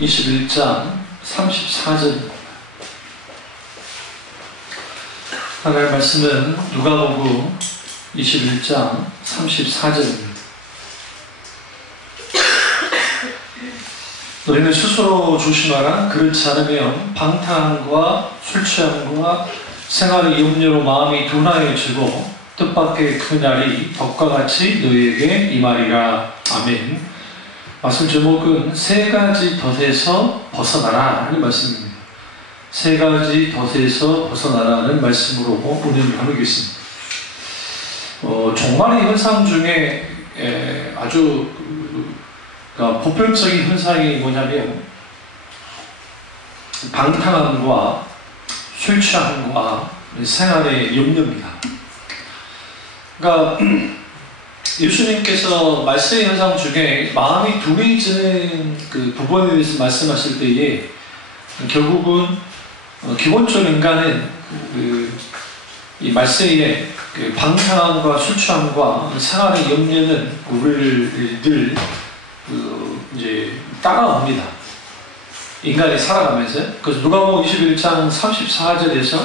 21장 34절입니다. 하나님의 말씀은 누가복음 21장 34절입니다. 너희는 스스로 조심하라. 그렇지 않으면 방탕함과 술 취함과 생활의 염려로 마음이 둔하여지고 뜻밖의 그 날이 덕과 같이 너희에게 임하리라. 아멘. 말씀 제목은 세 가지 덫에서 벗어나라 하는 말씀입니다. 세 가지 덫에서 벗어나라는 말씀으로 운영을 나누겠습니다. 종말의 현상 중에 아주 보편적인 현상이 뭐냐면 방탕함과 술 취함과 생활의 염려입니다. 그러니까 예수님께서 말씀의 현상 중에 마음이 둔해지는 그 부분에 대해서 말씀하실 때에 결국은 기본적으로 인간은 이 말씀의 그 방탕함과 술 취함과 생활의 염려는 우리를 늘 이제 따라옵니다. 인간이 살아가면서. 그래서 누가복음 21장 34절에서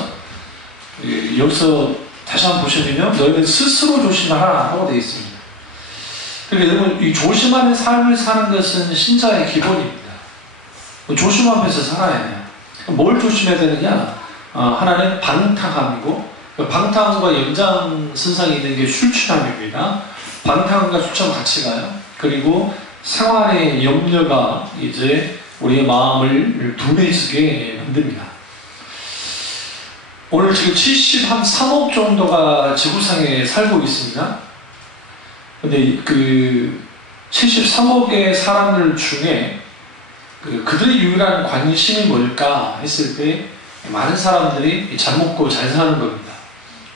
여기서 다시 한번 보시면요, 너희는 스스로 조심하라 하고 되어 있습니다. 그러니까 여러분, 이 조심하는 삶을 사는 것은 신자의 기본입니다. 조심하면서 살아야 해요. 뭘 조심해야 되느냐? 하나는 방탕함이고, 방탕함과 연장선상에 있는 게 술 취함입니다. 방탕함과 술 취함 같이 가요. 그리고 생활의 염려가 이제 우리의 마음을 둔해지게 만듭니다. 오늘 지금 73억 정도가 지구상에 살고 있습니다. 근데 그 73억의 사람들 중에 그들의 유일한 관심이 뭘까 했을 때 많은 사람들이 잘 먹고 잘 사는 겁니다.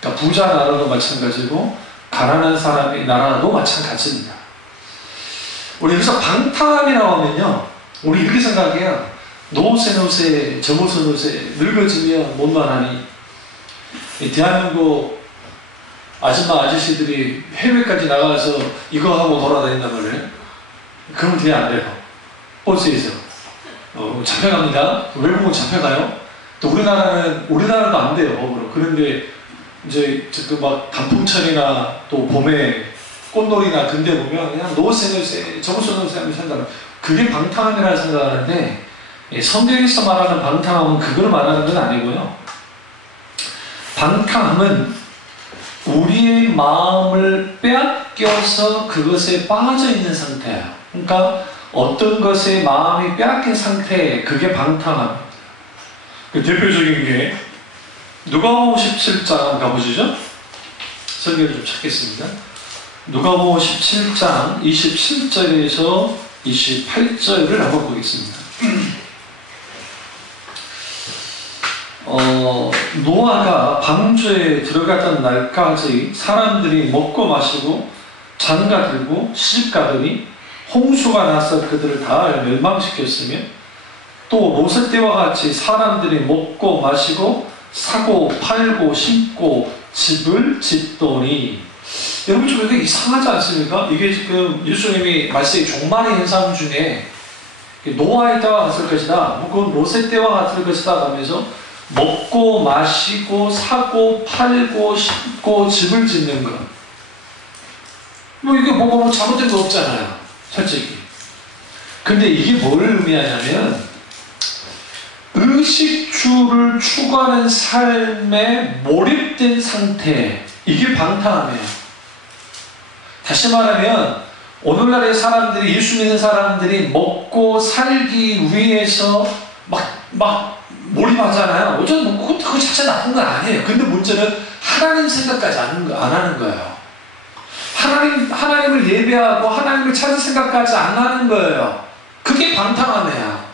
그러니까 부자 나라도 마찬가지고 가난한 사람의 나라도 마찬가지입니다. 우리 여기서 방탕함이라고 하면요, 우리 이렇게 생각해요. 노세 저보세 노세 늙어지면 못만하니 대한민국 아줌마 아저씨들이 해외까지 나가서 이거 하고 돌아다닌단 말이에요. 그러면 돼야 안 돼요. 버스에서 잡혀갑니다. 외국은 잡혀가요. 또 우리나라도 안 돼요, 법으로. 그런데 이제 막 단풍철이나 또 봄에 꽃놀이나 근데 보면 그냥 노세 저보세 노세 하면서 산다는, 그게 방탕함이라고 생각하는데, 성경에서 말하는 방탕함은 그걸 말하는 건 아니고요. 방탕함은 우리의 마음을 빼앗겨서 그것에 빠져 있는 상태예요. 그러니까 어떤 것에 마음이 빼앗긴 상태, 그게 방탕함. 그 대표적인 게 누가복음 17장 가보시죠. 설교를 좀 찾겠습니다. 누가복음 17장 27절에서 28절을 한번 보겠습니다. 노아가 방주에 들어갔던 날까지 사람들이 먹고 마시고 장가들고 시집가더니 홍수가 나서 그들을 다 멸망시켰으며, 또 노세 때와 같이 사람들이 먹고 마시고 사고 팔고 심고 집을 짓더니. 여러분 좀 이게 이상하지 않습니까? 이게 지금 예수님이 말씀의 종말의 현상 중에 노아의 때와 같을 것이다, 혹은 노세 때와 같을 것이다 하면서 먹고 마시고 사고 팔고 심고 집을 짓는 것, 이게 뭐 잘못된 거 없잖아요, 솔직히. 근데 이게 뭘 의미하냐면 의식주를 추구하는 삶에 몰입된 상태, 이게 방탕함이에요. 다시 말하면 오늘날의 사람들이, 예수 믿는 사람들이 먹고 살기 위해서 막 몰입하잖아요. 어쩌면 그거 자체 나쁜 건 아니에요. 근데 문제는 하나님 생각까지 안 하는 거예요. 하나님을 예배하고 하나님을 찾을 생각까지 안 하는 거예요. 그게 방탕함이에요.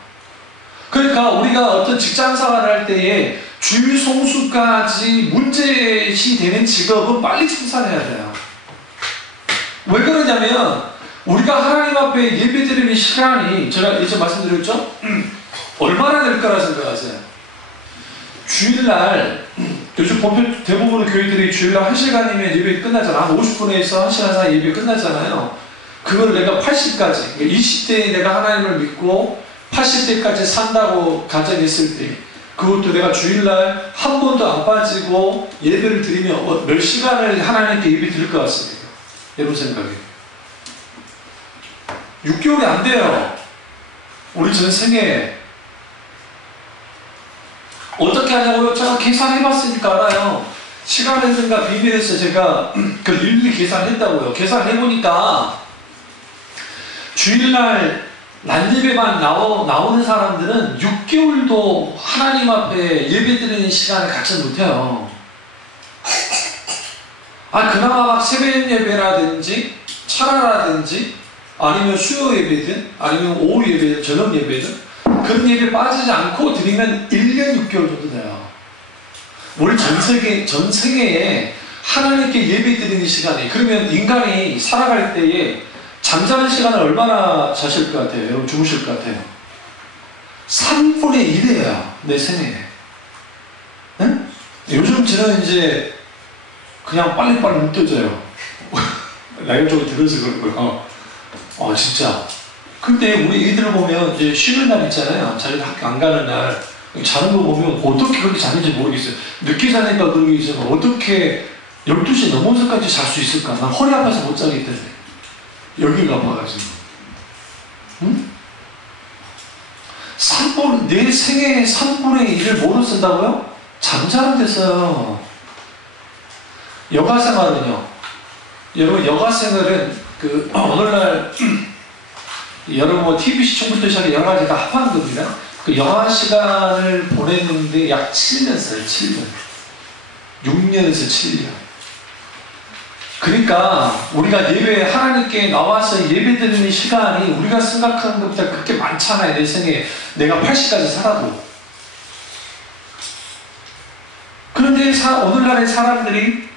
그러니까 우리가 어떤 직장 생활을 할 때에 주일 송수까지 문제시 되는 직업은 빨리 청산해야 돼요. 왜 그러냐면 우리가 하나님 앞에 예배드리는 시간이, 제가 예전 말씀드렸죠? 얼마나 될 거라 생각하세요? 주일날, 요즘 대부분의 교회들이 주일날 1시간이면 예배 끝나잖아. 한 50분에서 1시간 사이 예배 끝나잖아요. 그걸 내가 80까지, 20대에 내가 하나님을 믿고 80대까지 산다고 가정했을 때 그것도 내가 주일날 한 번도 안 빠지고 예배를 드리면 몇 시간을 하나님께 예배 드릴 것 같습니까? 여러분 생각에 6개월이 안 돼요. 우리 전생에 어떻게 하냐고요? 제가 계산해봤으니까 알아요. 시간에든가 비밀에서 제가 그 일일이 계산했다고요. 계산해보니까 주일날 낮예배만 나오는 사람들은 6개월도 하나님 앞에 예배드리는 시간을 갖지 못해요. 그나마 막 새벽 예배라든지 철야라든지 아니면 수요 예배든 아니면 오후 예배든 저녁 예배든 그런 예배 빠지지 않고 드리면 1년 6개월 정도 돼요. 우리 전 세계에 하나님께 예배 드리는 시간이, 그러면 인간이 살아갈 때에 잠자는 시간을 얼마나 자실 것 같아요? 여러분 주무실 것 같아요? 3분의 1이에요. 내 생애에. 응? 요즘 저는 이제 그냥 빨리빨리 못 떠져요. 나이가 좀 들어서 그렇고요. 진짜. 근데 우리 애들 보면 이제 쉬는 날 있잖아요. 자기가 학교 안 가는 날 자는 거 보면 어떻게 그렇게 자는지 모르겠어요. 늦게 자니까 그러겠지만 어떻게 12시 넘어서까지 잘 수 있을까? 난 허리 아파서 못 자겠던데. 여기 가봐가지고. 응? 내 생애의 3분의 1을 뭐로 쓴다고요? 잠자는 데 써요. 여가생활은요. 여러분 여가생활은 오늘날 여러분 TV 시청부터 시작해 여러 가지 다 합하는 겁니다. 그 영화 시간을 보냈는데 약 7년 써요. 7년. 6년에서 7년. 그러니까 우리가 예배 하나님께 나와서 예배드리는 시간이 우리가 생각하는 것보다 그렇게 많잖아요. 내 생에 내가 80까지 살아도. 그런데 오늘날의 사람들이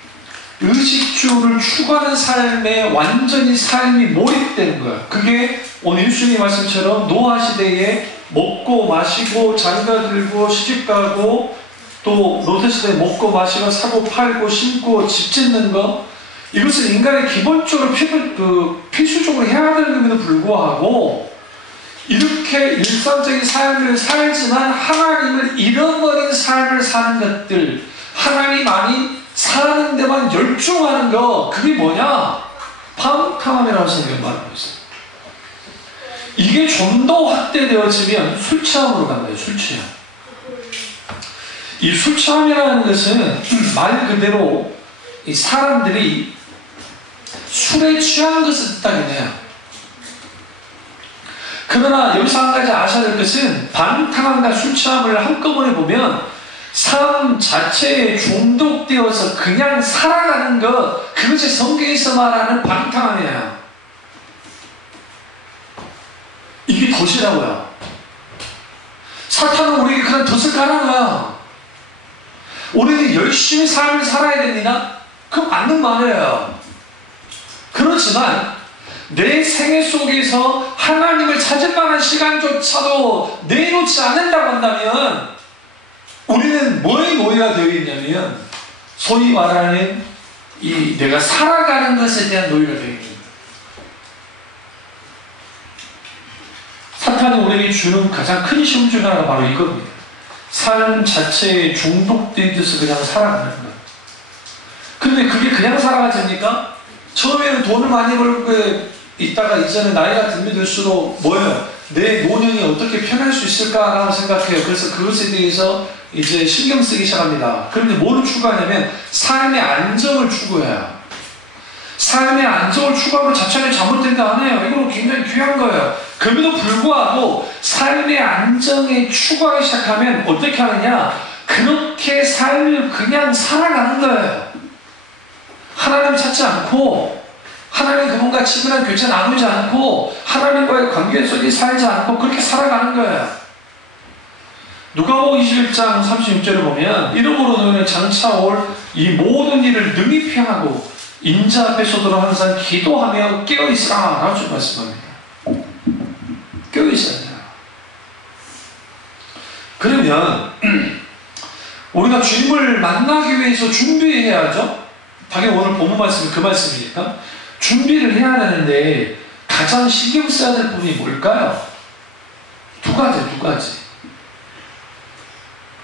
의식주를 추구하는 삶에 완전히 삶이 몰입되는 거예요. 그게 오늘 예수님 말씀처럼 노아 시대에 먹고 마시고 장가 들고 시집가고 또 롯데 시대에 먹고 마시고 사고 팔고 심고 집 짓는 거, 이것은 인간의 기본적으로 필수적으로 해야 되는 점에도 불구하고 이렇게 일상적인 삶을 살지만 하나님을 잃어버린 삶을 사는 것들, 하나님 아닌 사는 데만 열중하는 거, 그게 뭐냐? 방탕함이라고 성경이 말하고 있어요. 이게 좀 더 확대되어지면 술 취함으로 간 거예요. 술 취함. 이 술 취함이라는 것은 말 그대로 이 사람들이 술에 취한 것을 뜻하긴 해요. 그러나 여기서 한 가지 아셔야 될 것은 방탕함과 술 취함을 한꺼번에 보면 삶 자체에 중독되어서 그냥 살아가는 것, 그것이 성경에서 말하는 방탕함이에요. 이게 덫이라고요. 사탄은 우리에게 그런 덫을 까는 거야. 우리는 열심히 삶을 살아야 됩니다. 그건 맞는 말이에요. 그렇지만 내 생애 속에서 하나님을 찾을 만한 시간조차도 내놓지 않는다고 한다면 우리는 뭐에 노예가 되어 있냐면 소위 말하는 이 내가 살아가는 것에 대한 노예가 되어 있는 거예요. 사탄이 우리에게 주는 가장 큰 시험 중 하나가 바로 이겁니다. 삶 자체에 중독되어서 그냥 살아가는 거예요. 근데 그게 그냥 살아가집니까? 처음에는 돈을 많이 벌고 있다가 이제는 나이가 들수록 뭐예요? 내 노년이 어떻게 편할 수 있을까라고 생각해요. 그래서 그것에 대해서 이제 신경 쓰기 시작합니다. 그런데 뭐를 추구하냐면 삶의 안정을 추구해요. 삶의 안정을 추구하고 자체는 잘못된 거 아니에요. 이거 굉장히 귀한 거예요. 그럼에도 불구하고 삶의 안정에 추구하기 시작하면 어떻게 하느냐? 그렇게 삶을 그냥 살아가는 거예요. 하나님 찾지 않고 하나님 그분과 친밀한 교제 나누지 않고 하나님과의 관계 속에 살지 않고 그렇게 살아가는 거예요. 누가복음 21장 36절을 보면 이러므로 너희는 장차 올 이 모든 일을 능히 피하고 인자 앞에 서도록 항상 기도하며 깨어있으라 라고 말씀합니다. 깨어있어야 돼요. 그러면 우리가 주님을 만나기 위해서 준비해야죠. 당연히 오늘 본문 말씀이 그 말씀이니까 준비를 해야 되는데 가장 신경 써야 될 부분이 뭘까요? 두 두 가지.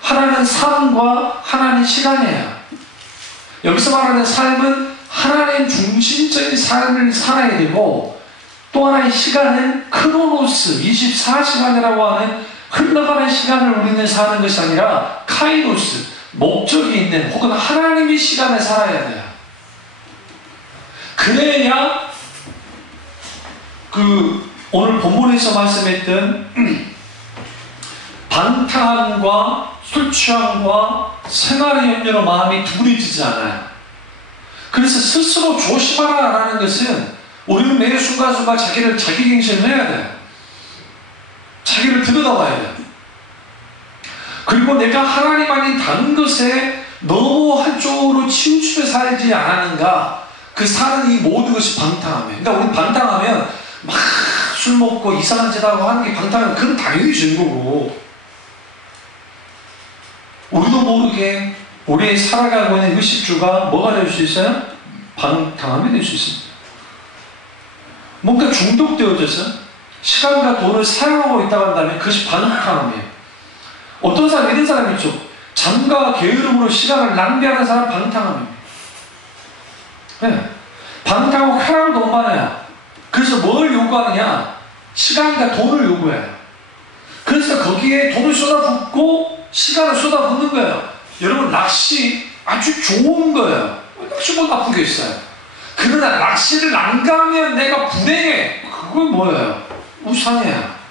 하나는 삶과 하나는 시간이에요. 여기서 말하는 삶은 하나님 중심적인 삶을 살아야 되고, 또 하나의 시간은 크로노스, 24시간이라고 하는 흘러가는 시간을 우리는 사는 것이 아니라 카이노스, 목적이 있는 혹은 하나님의 시간을 살아야 돼요. 그래야 오늘 본문에서 말씀했던 방탕함과 술 취함과 생활의 염려로 마음이 둥그레지지 않아요. 그래서 스스로 조심하라는 것은 우리는 매 순간순간 자기 갱신을 해야 돼요. 자기를 들여다봐야 돼요. 그리고 내가 하나님 아닌 다른 것에 너무 한쪽으로 치우치며 살지 않았는가, 그 사는 이 모든 것이 방탕함이에요. 그러니까 우리 방탕하면 막 술 먹고 이상한 짓 하고 하는 게 방탕하면 그건 당연히 죄고, 우리도 모르게 우리 살아가고 있는 의식주가 뭐가 될 수 있어요? 방탕함이 될 수 있습니다. 뭔가 중독되어져서 시간과 돈을 사용하고 있다고 한다면 그것이 방탕함이에요. 어떤 사람, 이런 사람이 있죠. 잠과 게으름으로 시간을 낭비하는 사람 방탕함입니다. 네. 방탕하고 쾌락을 너무 많아요. 그래서 뭘 요구하느냐? 시간과 돈을 요구해요. 그래서 거기에 돈을 쏟아붓고 시간을 쏟아붓는 거예요. 여러분, 낚시 아주 좋은 거예요. 낚시 뭐 나쁜 게 있어요. 그러나 낚시를 안 가면 내가 불행해. 그건 뭐예요? 우상이에요.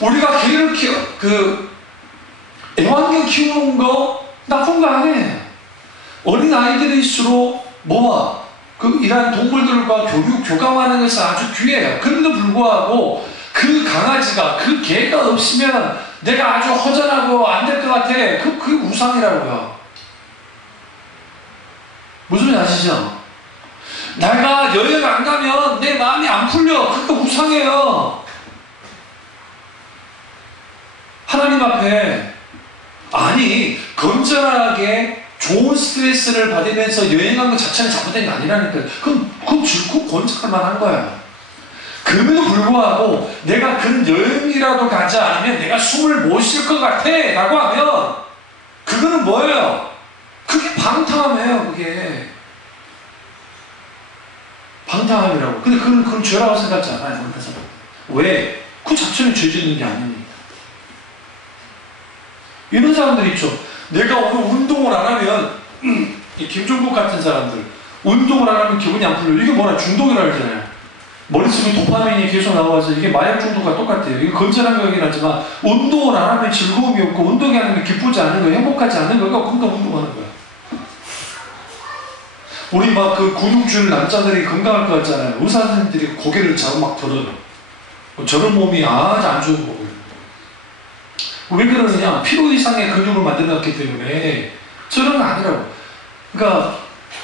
우리가 개를 애완견 키우는 거 나쁜 거 아니에요. 어린 아이들일수록 뭐와 이러한 동물들과 교감하는 것은 아주 귀해요. 그런데도 불구하고 그 강아지가, 그 개가 없으면 내가 아주 허전하고 안 될 것 같아. 그게 우상이라고요. 무슨 말인지 아시죠? 내가 여행 안 가면 내 마음이 안 풀려. 그게 우상이에요. 하나님 앞에, 아니, 건전하게 좋은 스트레스를 받으면서 여행한 것 자체는 잘못된 게 아니라니까요. 그건 즐겁고 건축할 만한 거야. 그럼에도 불구하고 내가 그 여행이라도 가지 않으면 내가 숨을 못 쉴 것 같아 라고 하면 그거는 뭐예요? 그게 방탕함이에요. 그게 방탕함이라고. 근데 그건 죄라고 생각하지 않아요. 왜? 그 자체는 죄 짓는 게 아닙니다. 이런 사람들 있죠. 내가 오늘 운동을 안 하면 김종국 같은 사람들 운동을 안 하면 기분이 안 풀려. 이게 뭐라 중독이라 그러잖아요. 머릿속에 도파민이 계속 나와서 이게 마약 중독과 똑같아요. 이게 건전한 거긴 하지만 운동을 안 하면 즐거움이 없고 운동이 안 하면 기쁘지 않은 거예요. 행복하지 않은 거예요. 그러니까 운동하는 거야. 우리 막 그 근육질 남자들이 건강할 것 같잖아요. 의사 선생님들이 고개를 자고 막 들어요. 저런 몸이 아주 안 좋은 거고요. 왜 그러느냐? 필요 이상의 근육을 만들어놨기 때문에. 저런 건 아니라고. 그러니까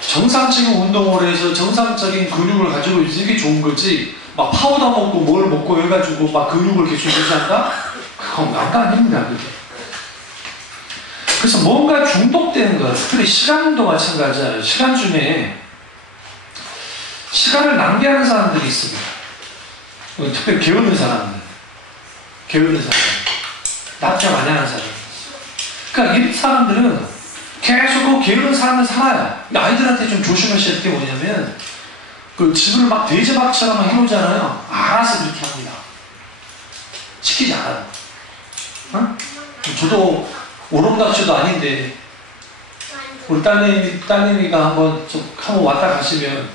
정상적인 운동을 해서 정상적인 근육을 가지고 있는 게 좋은 거지, 막 파우더 먹고 뭘 먹고 해가지고 막 근육을 계속 유지한다? 그건 난가 아닙니다. 그게. 그래서 뭔가 중독되는 것. 특히 시간도 마찬가지예요. 시간 중에 시간을 낭비하는 사람들이 있습니다. 특별히 게으른 사람들. 납작 많이 하는 사람. 그러니까 이 사람들은 계속 그 게으른 삶을 살아요. 아이들한테 좀 조심하셔야 될 게 뭐냐면, 그 집을 막 돼지박처럼 해놓잖아요. 알아서 그렇게 합니다. 시키지 않아요. 어? 저도 오롱각시도 아닌데, 우리 딸내미가 한번 왔다 가시면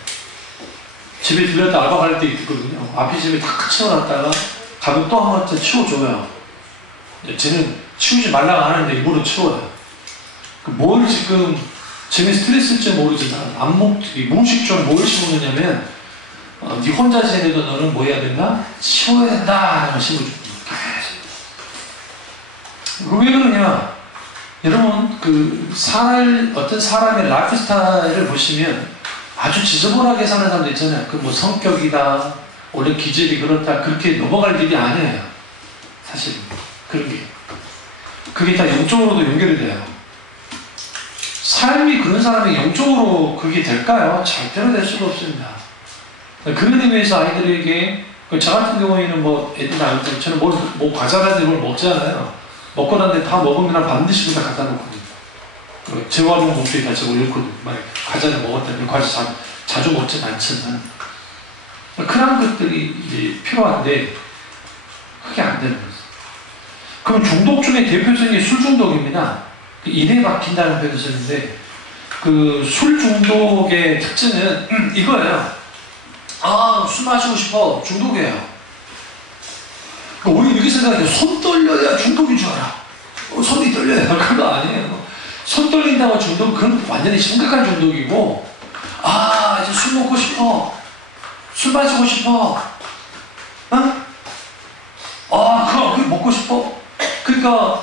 집에 들렸다 알바 갈 때 있거든요. 앞에 집에 다 치워놨다가 가면 또 한 번 치워줘요. 쟤는 치우지 말라고 하는데 일부러 치워요. 뭘 지금 쟤네 스트레스일지 모르지. 무의식적으로 뭘 심어놓냐면, 네 혼자 지내도 너는 뭐 해야 된다? 치워야 된다 라고 심어줍니다. 왜 그러냐? 여러분, 어떤 사람의 라이프 스타일을 보시면 아주 지저분하게 사는 사람도 있잖아요. 뭐 성격이다, 원래 기질이 그렇다, 그렇게 넘어갈 일이 아니에요. 사실 그런 게. 그게 다 영적으로도 연결이 돼요. 삶이 그런 사람이 영적으로 그게 될까요? 절대로 될 수가 없습니다. 그런 의미에서 아이들에게 저 같은 경우에는 뭐 애들 나올 때 저는 뭐 과자라든지 뭘 먹잖아요. 먹고 난 뒤에 다 먹으면 반드시 다 갖다 놓거든요. 재활용 봉투에 다 적어놓거든요. 만약 과자를 먹었다면 과자 자주 먹진 않지만 그런 것들이 이제 필요한데 그게 안 되는 거죠. 그럼 중독 중에 대표적인 게 술 중독입니다. 인에 박힌다는 표현을 쓰는데 그 술 중독의 특징은 이거예요. 아, 술 마시고 싶어. 중독이에요. 우리 이렇게 생각해요. 손 떨려야 중독인 줄 알아. 손이 떨려야 그거 아니에요. 손 떨린다고 중독, 그건 완전히 심각한 중독이고, 아, 이제 술 먹고 싶어. 술 마시고 싶어. 어? 아, 그거 먹고 싶어. 그러니까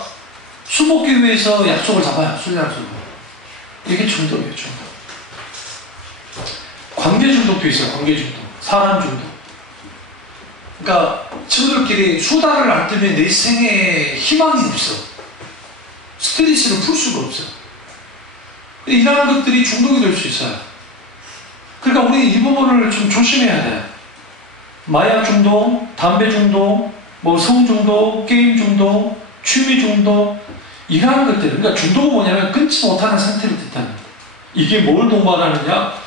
술 먹기 위해서 약속을 잡아요. 술 약속을. 이게 중독이에요, 중독. 관계 중독도 있어요, 관계 중독. 사람 중독. 그러니까 친구들끼리 수다를 안 뜨면 내 생에 희망이 없어. 스트레스를 풀 수가 없어. 이러한 것들이 중독이 될 수 있어요. 그러니까 우리 이 부분을 좀 조심해야 돼. 마약 중독, 담배 중독, 뭐 성 중독, 게임 중독, 취미 중독, 이러한 것들. 그러니까 중독은 뭐냐면 끊지 못하는 상태를 뜻합니다. 이게 뭘 동반하느냐?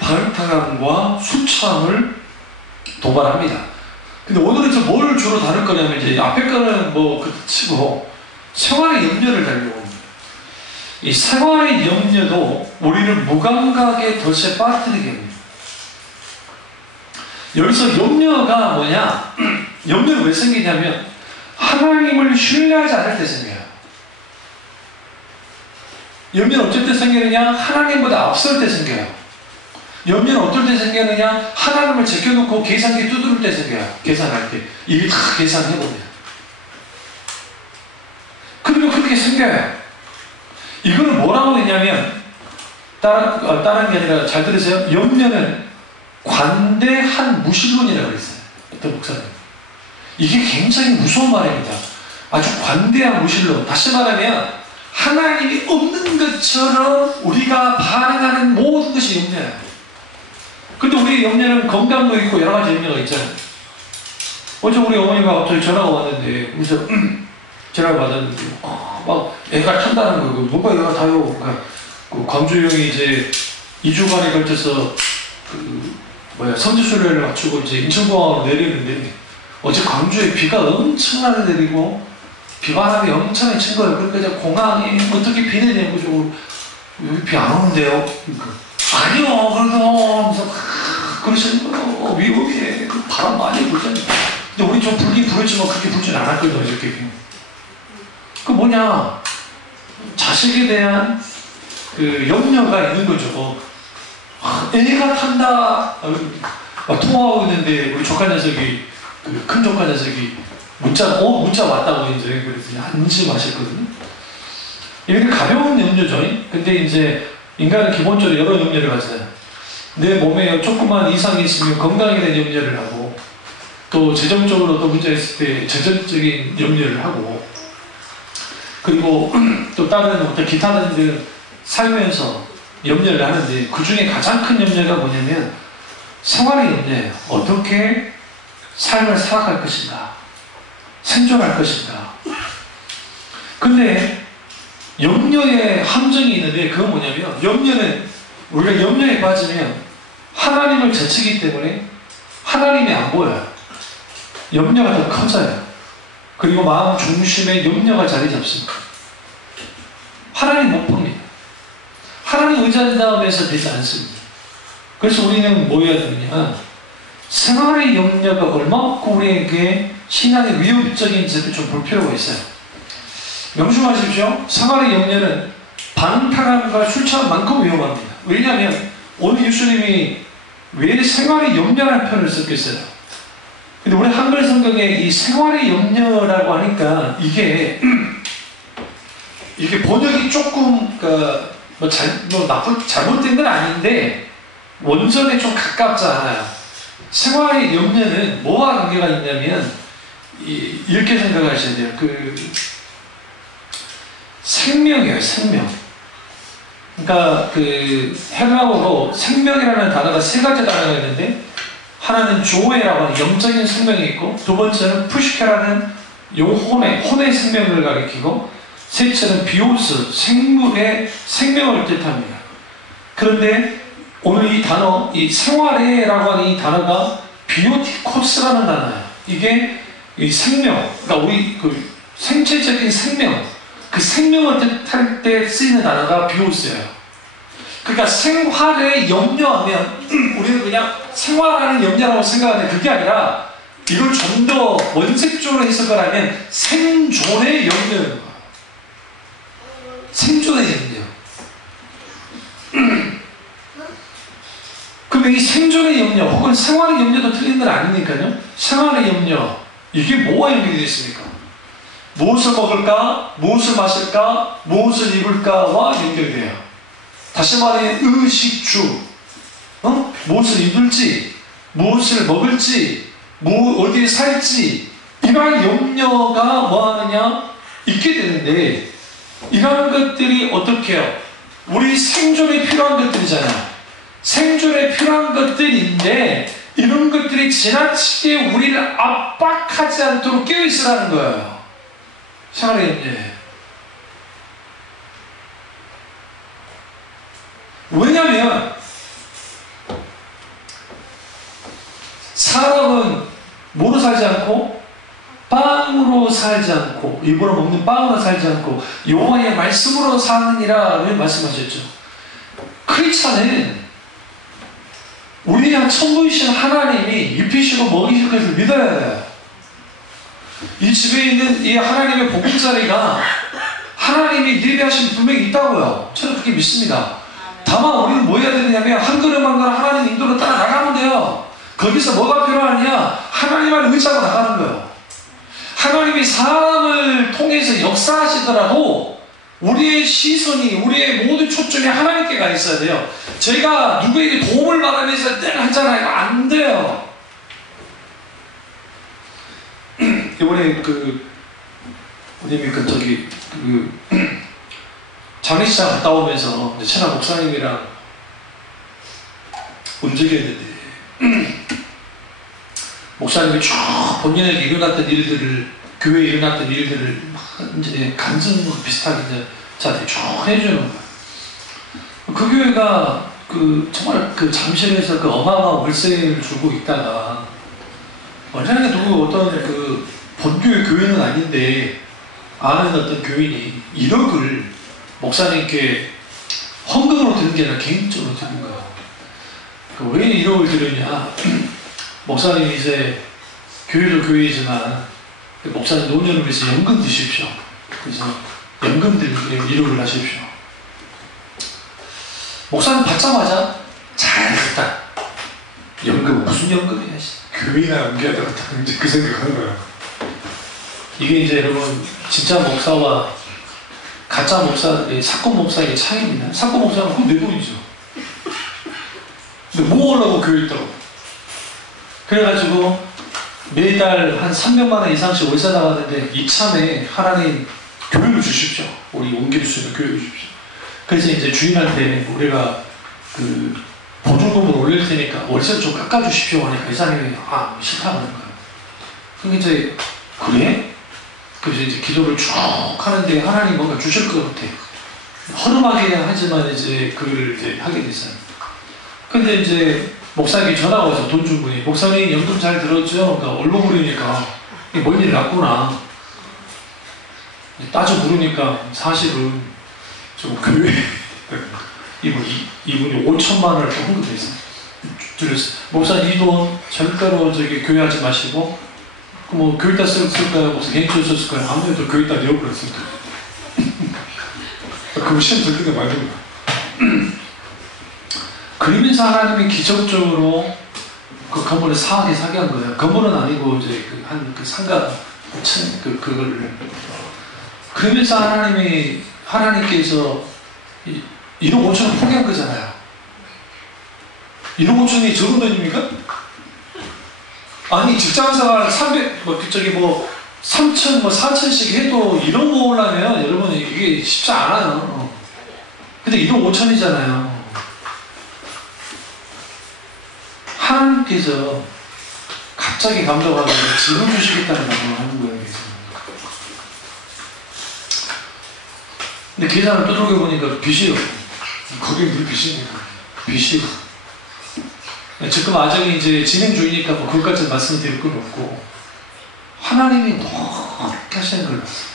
방탕함과 수참을 동반합니다. 근데 오늘은 이제 뭘 주로 다룰 거냐면, 이제 앞에 거는 뭐 치고 생활의 염려를 다루려고 합니다. 이 생활의 염려도 우리를 무감각에 덫에 빠뜨리게 합니다. 여기서 염려가 뭐냐? 염려는 왜 생기냐면 하나님을 신뢰하지 않을 때 생겨요. 염려는 어쩔 때 생기느냐? 하나님보다 앞설 때 생겨요. 염려는 어떨 때 생기느냐? 하나님을 제껴놓고 계산기 두드릴 때 생겨요. 계산할 때. 이게 다 계산해봅니다. 그러면 그렇게 생겨요. 이거는 뭐라고 했냐면, 다른 게 아니라 잘 들으세요. 염려는 관대한 무신론이라고 했어요. 어떤 목사님. 이게 굉장히 무서운 말입니다. 아주 관대한 무신론. 다시 말하면 하나님이 없는 것처럼 우리가 반응하는 모든 것이 염려예요. 근데 우리 염려는 건강도 있고 여러 가지 염려가 있잖아요. 어제 우리 어머니가 갑자기 전화가 왔는데, 그래서 전화를 받았는데, 막 애가 탄다는 거고, 뭐가 애가 타요? 그러니까 그 광주 형이 이제 2주간에 걸쳐서 성지순례를 마치고 이제 인천공항으로 내리는데, 어제 광주에 비가 엄청나게 내리고 비바람이 엄청나게 친 거예요. 그러니까 이제 공항에 어떻게 비 내냐고, 저거 여기 비 안 오는데요? 그러니까 아니요, 그래서 그러시는 거예요. 위험해. 바람 많이 불잖아요. 근데 우리 좀 불긴 불었지만 그렇게 불진 않았거든요, 이렇게. 그 뭐냐, 자식에 대한 그 염려가 있는 거죠. 애가 탄다. 통화하고 있는데 우리 조카 녀석이, 큰 조카 녀석이 문자 왔다고 이제 그래서 안심하셨거든요. 이게 가벼운 염려죠. 근데 이제 인간은 기본적으로 여러 염려를 가져요. 내 몸에 조그만 이상이 있으면 건강에 대한 염려를 하고, 또 재정적으로 또 문제가 있을 때 재정적인 염려를 하고, 그리고 또 다른 어떤 기타 등등 살면서 염려를 하는데, 그 중에 가장 큰 염려가 뭐냐면 생활의 염려예요. 어떻게 삶을 살아갈 것인가, 생존할 것인가. 근데 염려의 함정이 있는데, 그건 뭐냐면, 염려는 우리가 염려에 빠지면 하나님을 제치기 때문에 하나님이 안 보여요. 염려가 더 커져요. 그리고 마음 중심에 염려가 자리 잡습니다. 하나님 못 봅니다. 하나님 의지한다면서 되지 않습니다. 그래서 우리는 뭐 해야 되느냐? 생활의 염려가 얼마큼 우리에게 신앙의 위협적인지를 좀 볼 필요가 있어요. 명심하십시오. 생활의 염려는 방탕함과 술취함만큼 위험합니다. 왜냐하면 오늘 예수님이 왜 생활의 염려라는 표현을 썼겠어요? 근데 우리 한글 성경에 이 생활의 염려라고 하니까 이게 번역이 조금 잘못된 건 아닌데 원전에 좀 가깝지 않아요. 생활의 염려는 뭐와 관계가 있냐면 이렇게 생각하셔야 돼요. 생명이에요, 생명. 그러니까 헬라어로 생명이라는 단어가 세 가지 단어가 있는데, 하나는 조에라고 하는 영적인 생명이 있고, 두 번째는 푸시케라는 혼의 생명을 가리키고, 셋째는 비오스, 생물의 생명을 뜻합니다. 그런데 오늘 이 단어, 이 생활의라고 하는 이 단어가 비오티코스라는 단어예요. 이게 이 생명, 그러니까 우리 그 생체적인 생명, 그 생명을 뜻할 때 쓰이는 단어가 비오스예요. 그러니까 생활에 염려하면 우리는 그냥 생활하는 염려라고 생각하는데, 그게 아니라 이걸 좀 더 원색적으로 해석을 하면 생존의 염려인 거예요. 생존의 염려. 그러면 이 생존의 염려 혹은 생활의 염려도 틀린 건 아니니까요. 생활의 염려, 이게 뭐와 연결이 되어 있습니까? 무엇을 먹을까? 무엇을 마실까? 무엇을 입을까와 연결돼요. 다시 말해 의식주, 무엇을 입을지, 무엇을 먹을지, 어디에 살지, 이러한 염려가 뭐하느냐? 있게 되는데, 이러한 것들이 어떻게 해요? 우리 생존에 필요한 것들이잖아요. 생존에 필요한 것들인데, 이런 것들이 지나치게 우리를 압박하지 않도록 깨어있으라는 거예요. 생활의 염려에. 왜냐하면 사람은 뭐로 살지 않고 빵으로 살지 않고, 입으로 먹는 빵으로 살지 않고 여호와의 말씀으로 사느니라를 말씀하셨죠. 크리스찬은 우리가 천부이신 하나님이 입히시고 먹이실 것을 믿어야 돼요. 이 집에 있는 이 하나님의 보금자리가 하나님이 예배하신 분명히 있다고요. 저는 그렇게 믿습니다. 다만 우리는 뭐 해야 되냐면 한 걸음 한 걸음 하나님 인도로 따라 나가면 돼요. 거기서 뭐가 필요하냐? 하나님만 의지하고 나가는 거예요. 하나님이 사람을 통해서 역사하시더라도 우리의 시선이, 우리의 모든 초점이 하나님께 가 있어야 돼요. 제가 누구에게 도움을 받으면서 늘 하잖아요. 안 돼요. 이번에 뭐냐면 장례식장 갔다 오면서 천하 목사님이랑 움직였는데, 목사님이 쭉 본인에게 일어났던 일들을, 교회에 일어났던 일들을 막 이제 간증 비슷하게 이제 저한테 쭉 해주는 거예요. 그 교회가 정말 잠실에서 어마어마한 월세를 주고 있다가, 원래는 어떤 본교회 교회는 아닌데 아는 어떤 교인이 1억을 목사님께 헌금으로 드는 게 아니라 개인적으로 드는 거예요. 왜 1억을 드렸냐? 목사님 이제 교회도 교회이지만 목사님 노년을 위해서 연금 드십시오. 그래서 연금 들고 1억을 하십시오. 목사님 받자마자 잘했다. 연금 무슨 연금이야? 교회나 연계하다가 이제 그 생각하는 거예요. 이게 이제 여러분 진짜 목사와 가짜 목사, 사건 목사의 차이입니다. 사건 목사는 그건 내 돈이죠. 근데 뭐 하려고 교회 있다고. 그래가지고 매달 한 300만 원 이상씩 월세 나가는데 이참에 하나님 교회를 주십시오. 우리 옮길 수 있는 교회를 주십시오. 그래서 이제 주인한테 우리가 보증금을 올릴 테니까 월세 좀 깎아주십시오 하니까 이 사람이 싫다고 하는 거예요. 그러니까 이제 그래? 그래서 이제 기도를 쭉 하는데 하나님 뭔가 주실 것 같아. 허름하게 하지만 이제 그걸 이제 하게 됐어요. 근데 이제 목사님이 전화가 와서 돈 준 분이, 목사님 연금 잘 들었죠? 그러니까 얼로 부르니까 뭔 일 났구나. 따져 물으니까 사실은 좀 교회 이분이 5천만 원을 또 헌금했어요. 드렸어요. 목사님 이 돈 절대로 교회하지 마시고 뭐 교회다 쓸까요? 목사 개인적으로 썼을까요? 아무래도 교회다 내어버렸을 거예요. 그거 시험 들을 때 맞는 거야. 그러면서 하나님이 기적적으로 그 건물을 사게 사게 한 거예요. 건물은 아니고 이제 상가 그거를. 그러면서 하나님께서 1억 5천을 포기한 거잖아요. 1억 5천이 적은 돈입니까? 아니 직장생활 3천 4천씩 해도 1억 모으려면 여러분 이게 쉽지 않아요. 근데 1억 5천이잖아요. 하나님께서 갑자기 감동하고 지금 주시겠다는 말을 하는 거예요. 근데 계산을 두들겨 보니까 빚이요. 거기에 늘 빚이네요. 빚이요. 지금 아정이 이제 진행 중이니까 뭐 그것까지 말씀드릴 건 없고, 하나님이 너무 그렇게 하시는 걸 봤어요.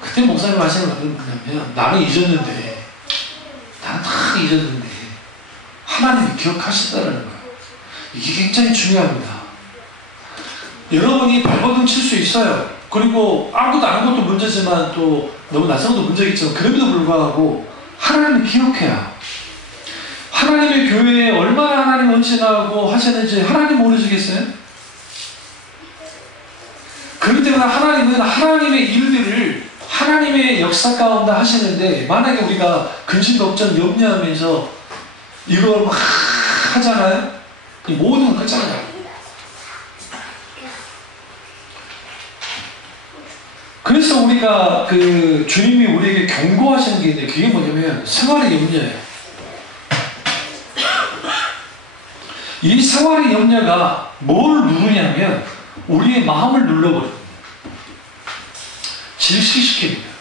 그때 목사님 하시는 건 뭐냐면, 나는 잊었는데, 나는 다 잊었는데, 하나님이 기억하신다는 거예요. 이게 굉장히 중요합니다. 여러분이 발버둥 칠 수 있어요. 그리고 아무것도 안 한 것도 문제지만 또 너무 낯선 것도 문제겠지만, 그럼에도 불구하고 하나님을 기억해야. 하나님의 교회에 얼마나 하나님 헌신하고 하셨는지 하나님 모르시겠어요? 그렇기 때문에 하나님은 하나님의 일들을 하나님의 역사 가운데 하시는데, 만약에 우리가 근심, 걱정, 염려하면서 이걸 막 하잖아요? 이 모든 걸 끝장나요. 그래서 우리가 그 주님이 우리에게 경고하시는 게 있는데, 그게 뭐냐면 생활의 염려예요. 이 생활의 염려가 뭘 누르냐면 우리의 마음을 눌러버립니다. 질식시킵니다.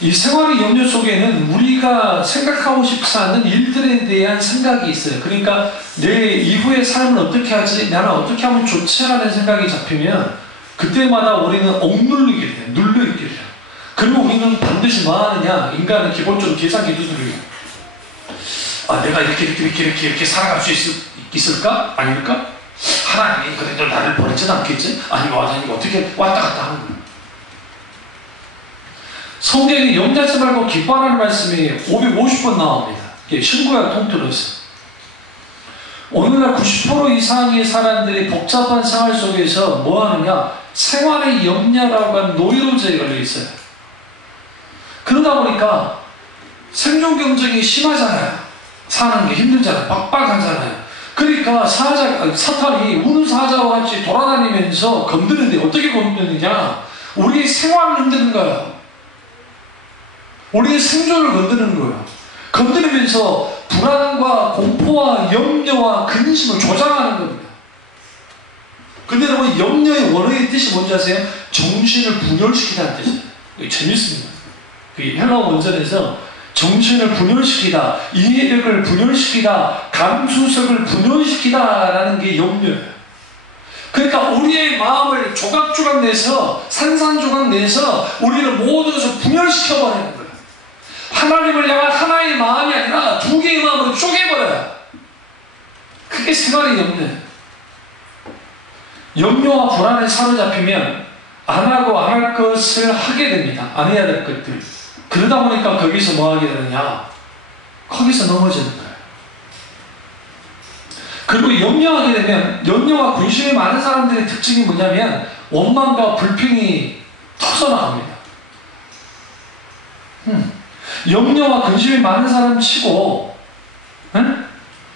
이 생활의 염려 속에는 우리가 생각하고 싶지 않는 일들에 대한 생각이 있어요. 그러니까 내 이후의 삶을 어떻게 하지? 나는 어떻게 하면 좋지? 라는 생각이 잡히면 그때마다 우리는 억눌리게 돼요. 눌려있게 돼요. 그리고 우리는 반드시 뭐 하느냐? 인간은 기본적으로 계산 기준으로 내가 이렇게 살아갈 수 있을까? 아닐까? 하나님이 그래도 나를 버리진 않겠지? 아니면 하나님이 어떻게 왔다 갔다 하는 거야. 성경에 염려하지 말고 기뻐하라는 말씀이 550번 나옵니다. 이게 신구약 통틀어서. 오늘날 90% 이상의 사람들이 복잡한 생활 속에서 뭐 하느냐? 생활의 염려라고 하는 노이로제에 걸려 있어요. 그러다 보니까 생존 경쟁이 심하잖아요. 사는 게 힘들잖아요. 빡빡하잖아요. 그러니까 사탄이 우는 사자와 같이 돌아다니면서 건드는데, 어떻게 건드느냐? 우리의 생활을 흔드는 거예요. 우리의 생존을 건드는 거예요. 건드리면서 불안과 공포와 염려와 근심을 조장하는 겁니다. 근데 여러분, 염려의 원어의 뜻이 뭔지 아세요? 정신을 분열시키다는 뜻이에요. 재밌습니다. 헬라어 원전에서 정신을 분열시키다, 이해력을 분열시키다, 감수성을 분열시키다 라는 게 염려예요. 그러니까 우리의 마음을 조각조각 내서, 산산조각 내서 우리를 모두 분열시켜버리는 거예요. 하나님을 향한 하나의 마음이 아니라 두 개의 마음으로 쪼개버려요. 그게 생활의 염려예요. 염려와 불안에 사로잡히면 안 하고 안 할 것을 하게 됩니다. 안 해야 될 것들. 그러다 보니까 거기서 뭐 하게 되느냐? 거기서 넘어지는 거예요. 그리고 염려하게 되면, 염려와 근심이 많은 사람들의 특징이 뭐냐면 원망과 불평이 터져나갑니다. 염려와 근심이 많은 사람 치고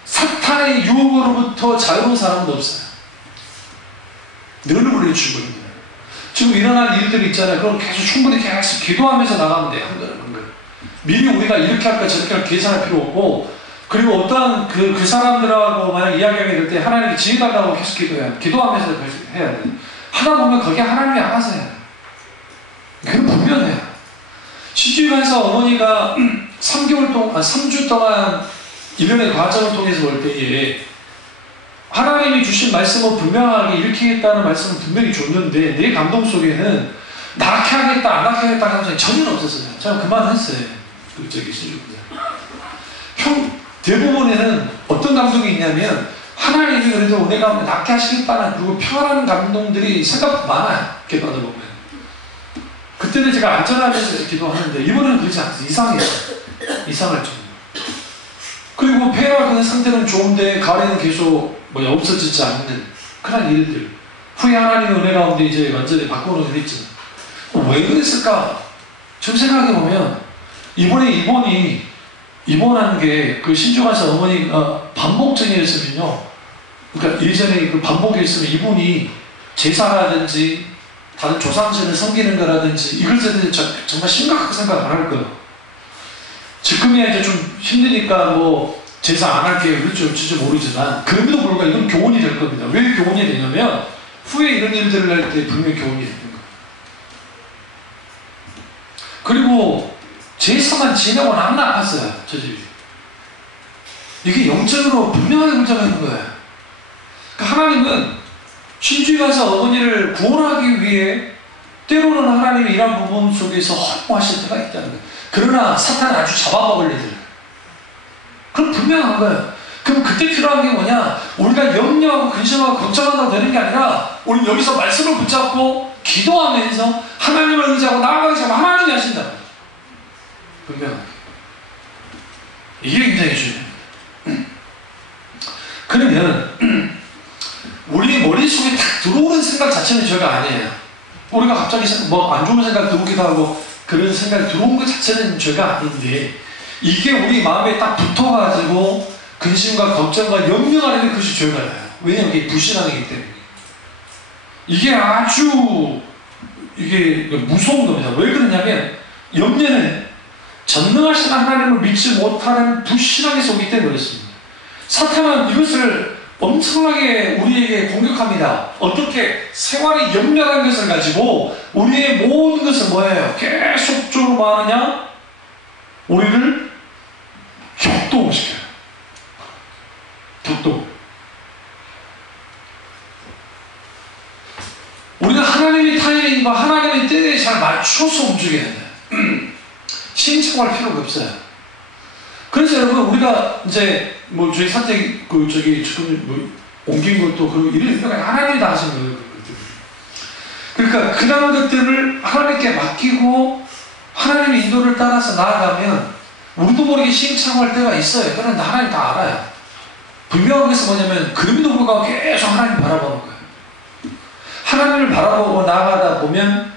사탄의 유혹으로부터 자유로운 사람은 없어요. 늘 우리의 죽음입니다. 지금 일어날 일들이 있잖아요. 그럼 충분히 계속 기도하면서 나가면 돼요. 한 걸음 한 걸음. 미리 우리가 이렇게 할까 저렇게 할까 계산할 필요 없고, 그리고 어떠한 그 사람들하고 만약 이야기하게 될 때 하나님께 지혜달라고 계속 기도하면서 해야 돼요. 하다 보면 거기에 하나님이 알아서 해요. 그건 분명해요. 시주간에서 어머니가 3주 동안 1년의 과정을 통해서 볼 때에 하나님이 주신 말씀은 분명하게 이렇게 했다는 말씀은 분명히 줬는데, 내 감동 속에는 나렇게 하겠다 안 하게 하겠다는 감정이 전혀 없었어요. 제가 그만했어요. 저기 대부분에는 어떤 감동이 있냐면, 하나님이 그래도 내가 낫게 하시겠다는, 그리고 평안한 감동들이 생각보다 많아요. 기도하다 보면. 그때는 제가 안전하면서 기도하는데, 이번에는 그렇지 않아요. 이상해요. 이상할 정도. 그리고 폐가 그 상태는 좋은데 가래는 계속 없어지지 않는 그런 일들. 후에 하나님의 은혜 가운데 이제 완전히 바꿔놓긴 했죠. 왜 그랬을까? 좀 생각해보면, 이번에 입원한 게 그 신중하신 어머니가 반복증이었으면요. 그러니까 예전에 그 반복이었으면 이분이 제사라든지 다른 조상신을 섬기는 거라든지 이것에 대해서 정말 심각하게 생각 안 할 거예요. 지금이야 이제 좀 힘드니까 제사 안 할게요. 그렇죠. 진짜 모르지만 그럼에도 불구하고 이건 교훈이 될 겁니다. 왜 교훈이 되냐면 후에 이런 일들을 할 때 분명히 교훈이 되는 거예요. 그리고 제사만 지내고 나면 아팠어요. 저 집이. 이게 영적으로 분명하게 문제가 있는 거예요. 그러니까 하나님은 신주에 가서 어머니를 구원하기 위해 때로는 하나님이 이런 부분 속에서 허용하실 때가 있다는 거예요. 그러나 사탄은 아주 잡아먹을 일들. 그건 분명한 거예요. 그럼 그때 필요한 게 뭐냐? 우리가 염려하고 근심하고 걱정한다고 되는 게 아니라 우리는 여기서 말씀을 붙잡고 기도하면서 하나님을 의지하고 나아가기 시작하면 하나님이 하신다. 분명하게. 이게 굉장히 중요합니다. 그러면 우리 머릿속에 딱 들어오는 생각 자체는 죄가 아니에요. 우리가 갑자기 뭐 안 좋은 생각 들어오기도 하고 그런 생각이 들어온 것 자체는 죄가 아닌데 이게 우리 마음에 딱 붙어가지고 근심과 걱정과 염려가 되는 것이 죄가 나요. 왜냐하면 이게 불신앙이기 때문에. 이게 아주 무서운 겁니다. 왜 그러냐면 염려는 전능하신 하나님을 믿지 못하는 불신앙에서 오기 때문에 그렇습니다. 사탄은 이것을 엄청나게 우리에게 공격합니다. 어떻게? 생활의 염려라는 것을 가지고 우리의 모든 것을 뭐예요? 계속적으로 뭐 하느냐? 우리를 격동시켜요. 격동. 우리가 하나님의 타이밍과 하나님의 때에 잘 맞춰서 움직여야 돼요. 시행착오할 필요가 없어요. 그래서 여러분 우리가 이제 뭐 저희 산책 지금 뭐 옮긴 것도 그리고 이런 하나님이 다 하신 거예요. 그러니까 그런 것들을 하나님께 맡기고 하나님의 인도를 따라서 나아가면 우리도 모르게 시행착오할 때가 있어요. 그러나 하나님 다 알아요. 분명한 것은 뭐냐면 그럼에도 불구하고 계속 하나님 바라보는 거예요. 하나님을 바라보고 나가다 보면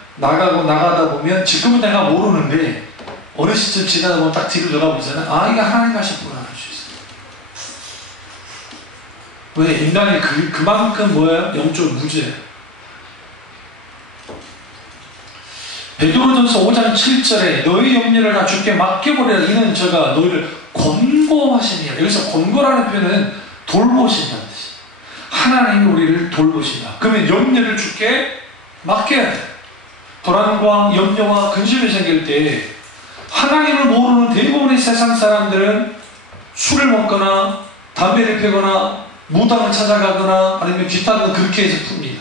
지금은 내가 모르는데 어느 시점 지나다 보면 딱 뒤로 돌아보잖아요. 아, 이거 하나님 하셨구나 할 수 있어요. 왜? 인간이 그만큼 뭐예요? 영적 무죄예요. 베드로전서 5장 7절에 너희 염려를 다 주께 맡겨버리라. 이는 저가 너희를 권고하시니라. 여기서 권고라는 표현은 돌보신다는 뜻이에요. 하나님이 우리를 돌보신다. 그러면 염려를 주께 맡겨야 돼요. 불안과 염려와 근심이 생길 때 하나님을 모르는 대부분의 세상 사람들은 술을 먹거나 담배를 피거나 무당을 찾아가거나 아니면 기타를 그렇게 해서 풉니다.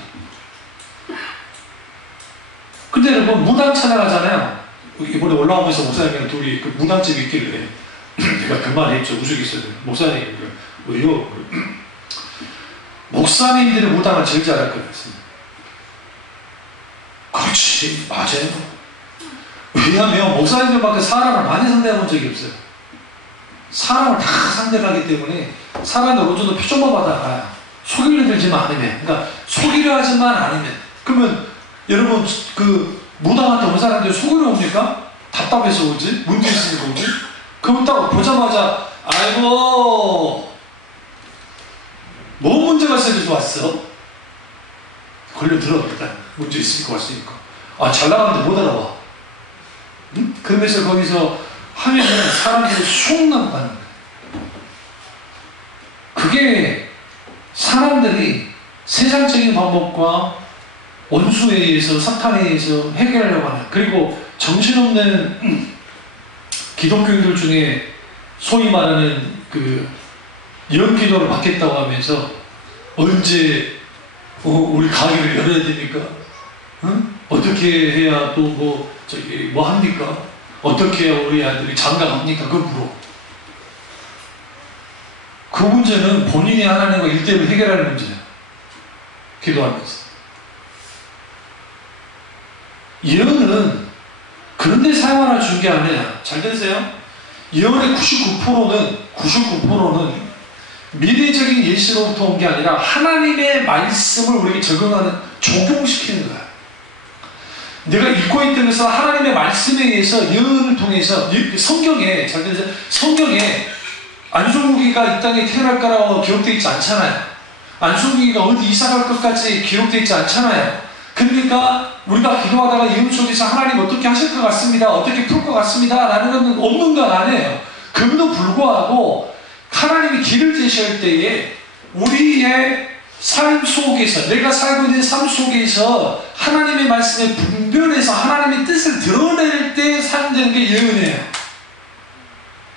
근데 여러분 무당 찾아가잖아요. 이번에 올라오면서 목사님이랑 둘이 그 무당집이 있길래 내가 그 말을 했죠. 우스갯소리로 목사님 왜요? 목사님들이 무당을 제일 잘할 거예요. 그렇지, 맞아요. 왜냐하면 목사님들밖에 사람을 많이 상대해본 적이 없어요. 사람을 다 상대를 하기 때문에 사람들 어느 정도 표정만 받아 알아요. 속이려 들지만 않으면, 그러니까 속이려 하지만 않으면. 그러면 여러분 그 무당한테 온 사람들이 속이려 옵니까? 답답해서 오지? 문제 있으니까 오지? 그럼 딱 보자마자 아이고 뭐 문제가 있어서 왔어? 걸려들어. 일단 문제 있으니까 왔으니까. 아, 잘 나가는데 못 알아와. 응? 그러면서 거기서 하면은 사람들이 쑥 넘어가는 거예요. 그게 사람들이 세상적인 방법과 원수에 의해서 사탄에 의해서 해결하려고 하는, 그리고 정신없는 기독교인들 중에 소위 말하는 그 연기도를 받겠다고 하면서 언제 우리 가게를 열어야 됩니까? 응? 어떻게 해야 또 뭐 합니까? 어떻게 해야 우리 아들이 장가갑니까? 그걸 물어. 그 문제는 본인이 하나님과 일대일로 해결하는 문제예요. 기도하면서. 예언은 그런데 사용하라 준 게 아니야. 잘 되세요? 예언의 99%는 미래적인 예시로부터 온 게 아니라 하나님의 말씀을 우리에게 적용시키는 거야. 내가 읽고 있다면서 하나님의 말씀에 의해서 예언을 통해서 성경에 잘 되세요? 성경에 안송국이가 이 땅에 태어날 거라고 기록되어 있지 않잖아요. 안송국이가 어디 이사갈 것까지 기록되어 있지 않잖아요. 그러니까 우리가 기도하다가 예언 속에서 하나님 어떻게 하실 것 같습니다. 어떻게 풀 것 같습니다. 라는 건 없는 건 아니에요. 그럼에도 불구하고 하나님이 길을 제시할 때에 우리의 삶 속에서, 내가 살고 있는 삶 속에서 하나님의 말씀에 분별해서 하나님의 뜻을 드러낼 때 사용되는 게 예언이에요.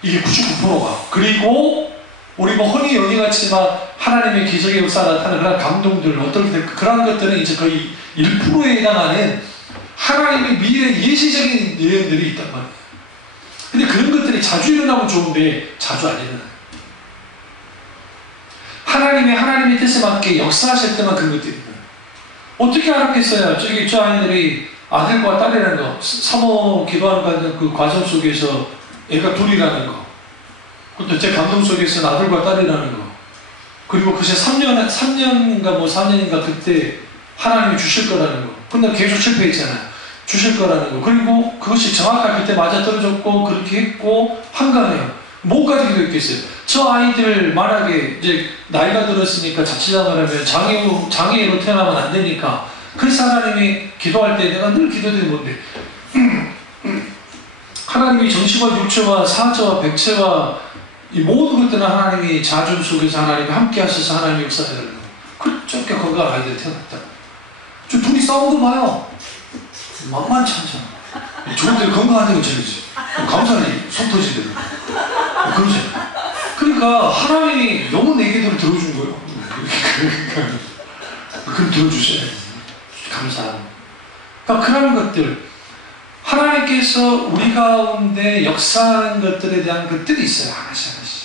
이게 99%가. 그리고 우리 뭐 흔히 여기같이만 하나님의 기적의 역사가 나타나는 그런 감동들, 어떤 그런 것들은 이제 거의 1%에 해당하는 하나님의 미래 예시적인 예언들이 있단 말이에요. 근데 그런 것들이 자주 일어나면 좋은데 자주 안 일어나요. 하나님의 뜻에 맞게 역사하실 때만 그런 것들이 있어요. 어떻게 알았겠어요? 저기 저 아이들이 아들과 딸이라는 거, 사모 기도하는 그 과정 속에서 애가 둘이라는 거, 그것도 제 감동 속에서는 아들과 딸이라는 거, 그리고 그새 3년인가 뭐 4년인가 그때 하나님이 주실 거라는 거. 근데 계속 실패했잖아요. 주실 거라는 거. 그리고 그것이 정확하게 그때 맞아떨어졌고 그렇게 했고 한가해요. 뭐까지 기도했겠어요? 저 아이들 만약에 이제 나이가 들었으니까 자칫하면 하면 장애인으로 태어나면 안 되니까, 그래서 하나님이 기도할 때 내가 늘 기도드린 건데 하나님이 정신과 육체와 사체와 백체와 이 모든 것들은 하나님이 자존 속에서 하나님이 함께 하셔서 하나님이 역사하는 거. 그렇게 건강한 아이들이 태어났다. 저 둘이 싸운 거 봐요. 만만치 않잖아. 저것들이 건강한 데가 저리지. 감사히 손 터지더라고. 그러지. 그러니까 하나님이 너무 내 기도를 들어준 거예요. 그럼 들어주셔야 돼요. 감사합니다. 그러니까 그런 것들, 하나님께서 우리 가운데 역사하는 것들에 대한 것들이 있어요. 하나씩 하나씩.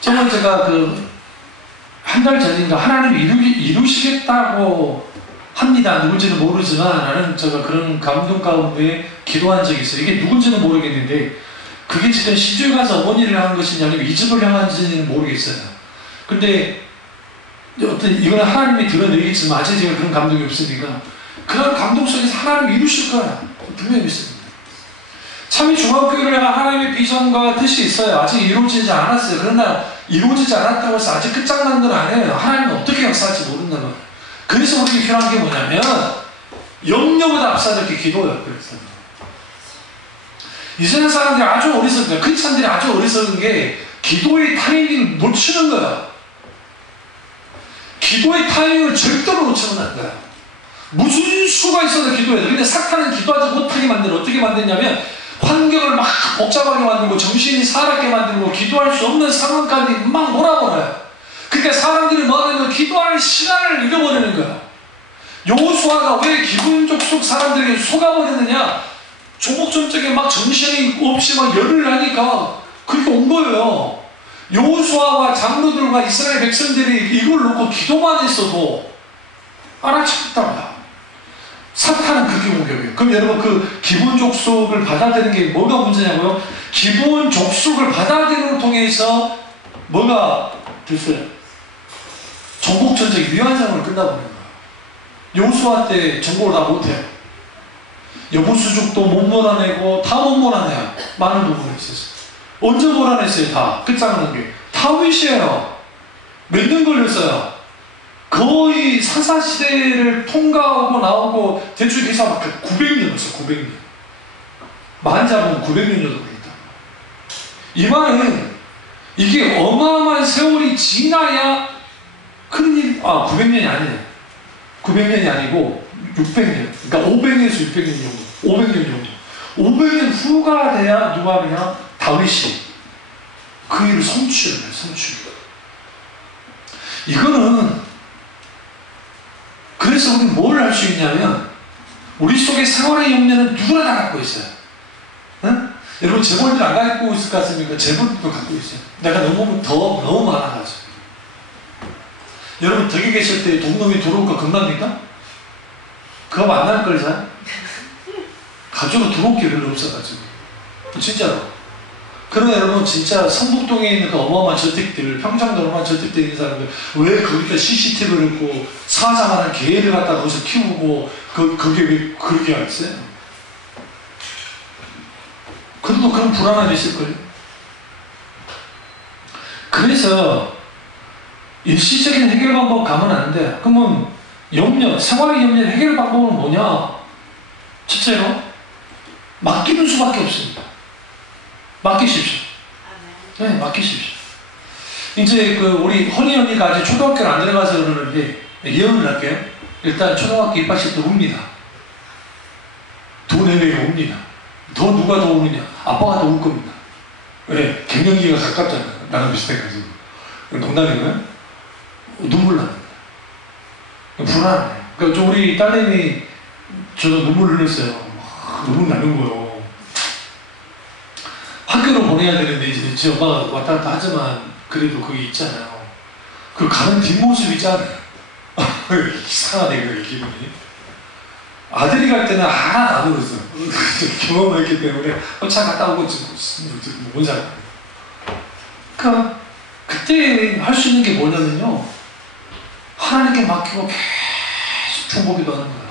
저번 제가 한 달 전인가 하나님이 이루시겠다고 합니다. 누군지는 모르지만 나는 제가 그런 감동 가운데 기도한 적이 있어요. 이게 누군지는 모르겠는데 그게 지금 시주에 가서 어머니를 향한 것이냐 아니면 이 집을 향한지는 모르겠어요. 근데 어떤 이거는 하나님이 드러내겠지만 아직 제가 그런 감동이 없으니까 그런 감동 속에서 하나님이 이루실 거야. 분명히 믿습니다. 참이 중앙교회를 향한 하나님의 비전과 뜻이 있어요. 아직 이루어지지 않았어요. 그러나 이루어지지 않았다고 해서 아직 끝장난 건 아니에요. 하나님은 어떻게 역사할지 모른다는 거예요. 그래서 우리에게 필요한 게 뭐냐면 염려보다 앞서게 기도예요. 그래서 이 세상 사람들이 아주 어리석은 거예요. 크리스찬들이 아주 어리석은 게 기도의 타이밍을 놓치는 거예요. 기도의 타이밍을 절대로 놓치면 안 돼요. 무슨 수가 있어도 기도해야 돼요. 근데 사탄은 기도하지 못하게 만들어. 어떻게 만드냐면 환경을 막 복잡하게 만들고 정신이 사납게 만들고 기도할 수 없는 상황까지 막 몰아버려요. 그러니까 사람들이 뭐하냐면 기도할 시간을 잃어버리는 거야. 여호수아가 왜 기분족 속 사람들이 속아버리느냐? 조목전적에 막 정신이 없이 막 열을 하니까 그렇게 온 거예요. 여호수아와 장로들과 이스라엘 백성들이 이걸 놓고 기도만 했어도 알아챘다고요. 사탄은 그렇게 공격해요. 그럼 여러분 그 기분 족속을 받아들이는 게 뭐가 문제냐고요? 기분 족속을 받아들이는 통해서 뭐가 됐어요? 전국전쟁이 위안장으로 끝나버린 거예요. 여호수아 때 정복을 다 못해요. 여부수족도 못 몰아내고 다 못 몰아내요. 많은 부분이 있었어요. 언제 몰아냈어요? 다 끝장난 게 다윗이에요. 몇 년 걸렸어요. 거의 사사시대를 통과하고 나오고 대충 계산 900년이었어요. 900년. 많이 잡으면 900년 정도 걸린다. 이 말은 이게 어마어마한 세월이 지나야 큰일, 900년이 아니에요. 900년이 아니고 600년. 그러니까 500년에서 600년 정도. 500년 정도. 500년 후가 돼야 누가 하느냐? 다윗이 그 일을 성취를 해요. 성취를. 이거는 그래서 우리는 뭘 할 수 있냐면 우리 속에 세월의 염려는 누구나 다 갖고 있어요. 응? 여러분 재벌들 안 갖고 있을 것 같습니까? 재벌들도 갖고 있어요. 내가 너무 많아가지고. 여러분 덕에 계실 때 동놈이 들어올 거 겁납니까? 그거 만날 걸 잘? 가족은 들어올 게 별로 없어가지고. 진짜로. 그러나 여러분 진짜 성북동에 있는 그 어마어마한 저택들, 평창도 어마어마한 저택들에 있는 사람들 왜 거기다 CCTV를 넣고 사자만한 개를 갖다 거기서 키우고 그게 왜 그렇게 안 있어요? 그래도 그런 불안함이 있을걸요? 그래서 일시적인 해결 방법 가면 안 돼. 그러면 생활의 염려 해결 방법은 뭐냐? 첫째로 맡기는 수밖에 없습니다. 맡기십시오. 네, 맡기십시오. 이제 우리 허니 언니가 아직 초등학교를 안 들어가서 그러는데 예언을 할게요. 일단 초등학교 입학식 때 웁니다. 두 내내가 웁니다. 더 누가 더 우느냐? 아빠가 더 울 겁니다. 왜? 갱년기가 가깝잖아요. 나랑 비슷해가지고. 농담이고요. 눈물 납니다. 불안해. 그러니까 우리 딸내미 저도 눈물 흘렸어요. 눈물 나는 거예요. 학교로 보내야 되는데 이제 제 엄마가 왔다 갔다 하지만 그래도 그게 있잖아요. 그 가는 뒷모습이 있잖아요. 이상하네 그 기분이. 아들이 갈 때는 하나도 안 울었어. 경험을 했기 때문에 차 갔다 오고 뭔지 알아요. 그러니까 그때 할 수 있는 게 뭐냐면요, 하나님께 맡기고 계속 중보기도 하는 거예요.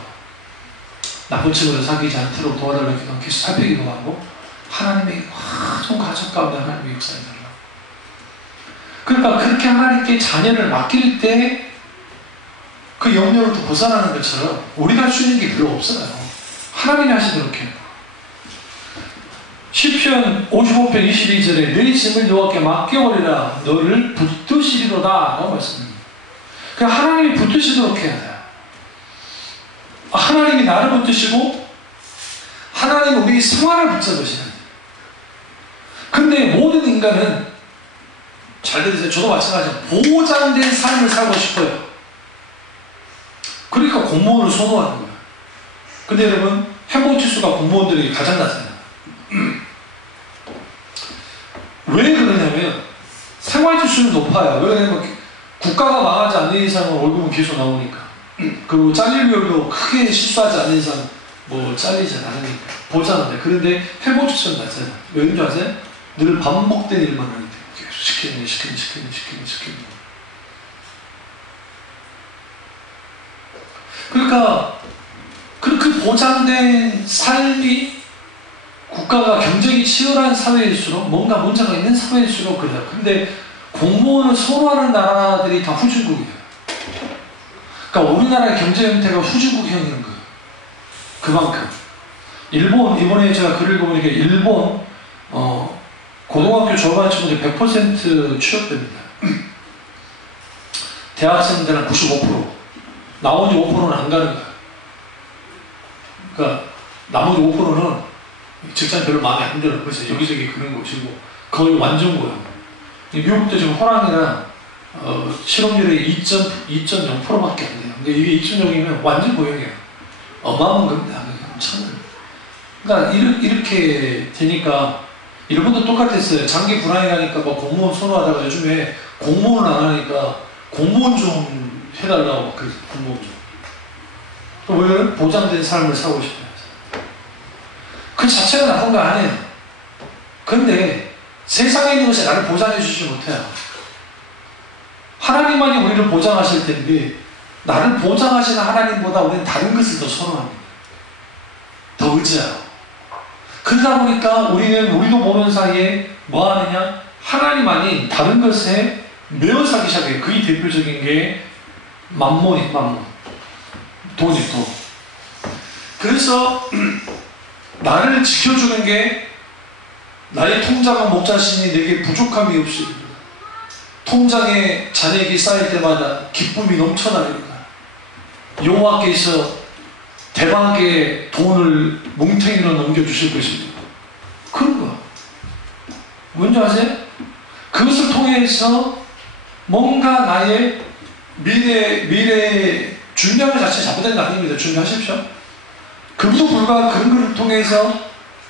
나쁜 친구를 사귀지 않도록 도와달라고 기도 하고 계속 살피기도 하고, 하나님의 좀 가족 가운데 하나님의 역사에 달라. 그러니까 그렇게 하나님께 자녀를 맡길 때 그 염려로부터 벗어나는 것처럼 우리가 할 수 있는 게 별로 없어요. 하나님이 하시도록 해요. 시편 55편 22절에 내 짐을 여호와께 맡겨버리라 너를 붙드시리로다 라고 말씀합니다. 그러니까 하나님이 붙드시도록 해야 돼요. 하나님이 나를 붙드시고 하나님이 우리 생활을 붙잡으시는. 근데 모든 인간은, 잘 들으세요. 저도 마찬가지예요. 보장된 삶을 살고 싶어요. 그러니까 공무원을 선호하는 거예요. 근데 여러분, 행복지수가 공무원들이 가장 낮아요. 왜 그러냐면 생활지수는 높아요. 왜냐면 국가가 망하지 않는 이상은 월급은 계속 나오니까. 그리고 잘릴 위험도 크게 실수하지 않는 이상 뭐 잘리지 않으니까 보장한다. 그런데 행복지수는 낮아요. 왜인 줄 아세요? 늘 반복된 일만 하기 때문에 계속 시키는. 그러니까 그 보장된 삶이 국가가 경쟁이 치열한 사회일수록, 뭔가 문제가 있는 사회일수록 그래요. 근데 공무원을 선호하는 나라들이 다 후진국이에요. 그러니까 우리나라의 경제 형태가 후진국형인 거예요. 그만큼. 일본, 이번에 제가 글을 읽어보니까 일본 고등학교 졸업한 친구들 100% 취업됩니다. 대학생들은 95%, 나머지 5%는 안 가는 거예요. 그러니까 나머지 5%는 직장 별로 마음에 안 들어요. 그래서 여기저기 그런 것이고 거의 완전 고용. 미국도 지금 호랑이랑 실업률이 2.0%밖에 안 돼요. 근데 이게 2.0이면 완전 고용이에요. 어마어마한 겁니다. 그러니까 이렇게 되니까 일본도 똑같았어요. 장기 불황이라니까 뭐 공무원 선호하다가 요즘에 공무원을 안 하니까 공무원 좀 해달라고 그래서 공무원 좀. 또 왜? 보장된 삶을 살고 싶어요. 그 자체가 나쁜 거 아니에요. 근데 세상에 있는 것이 나를 보장해 주지 못해요. 하나님만이 우리를 보장하실 텐데 나를 보장하시는 하나님보다 우리는 다른 것을 더 선호합니다. 더 의지해요. 그러다 보니까 우리도 모르는 사이에 뭐 하느냐? 하나님 아닌 다른 것에 매어 살기 시작해요. 그의 대표적인 게 만몬이 만몬. 돈이 돈. 그래서 나를 지켜주는 게 나의 통장은 목자신이 내게 부족함이 없이 통장에 잔액이 쌓일 때마다 기쁨이 넘쳐나리로다. 여호와께서 대박의 돈을 뭉탱이로 넘겨주실 것입니다. 그런 거. 뭔지 아세요? 그것을 통해서 뭔가 나의 미래의 준비하는 자체 잘못된 거 아닙니다. 준비하십시오. 그것도 불과 그런 것을 통해서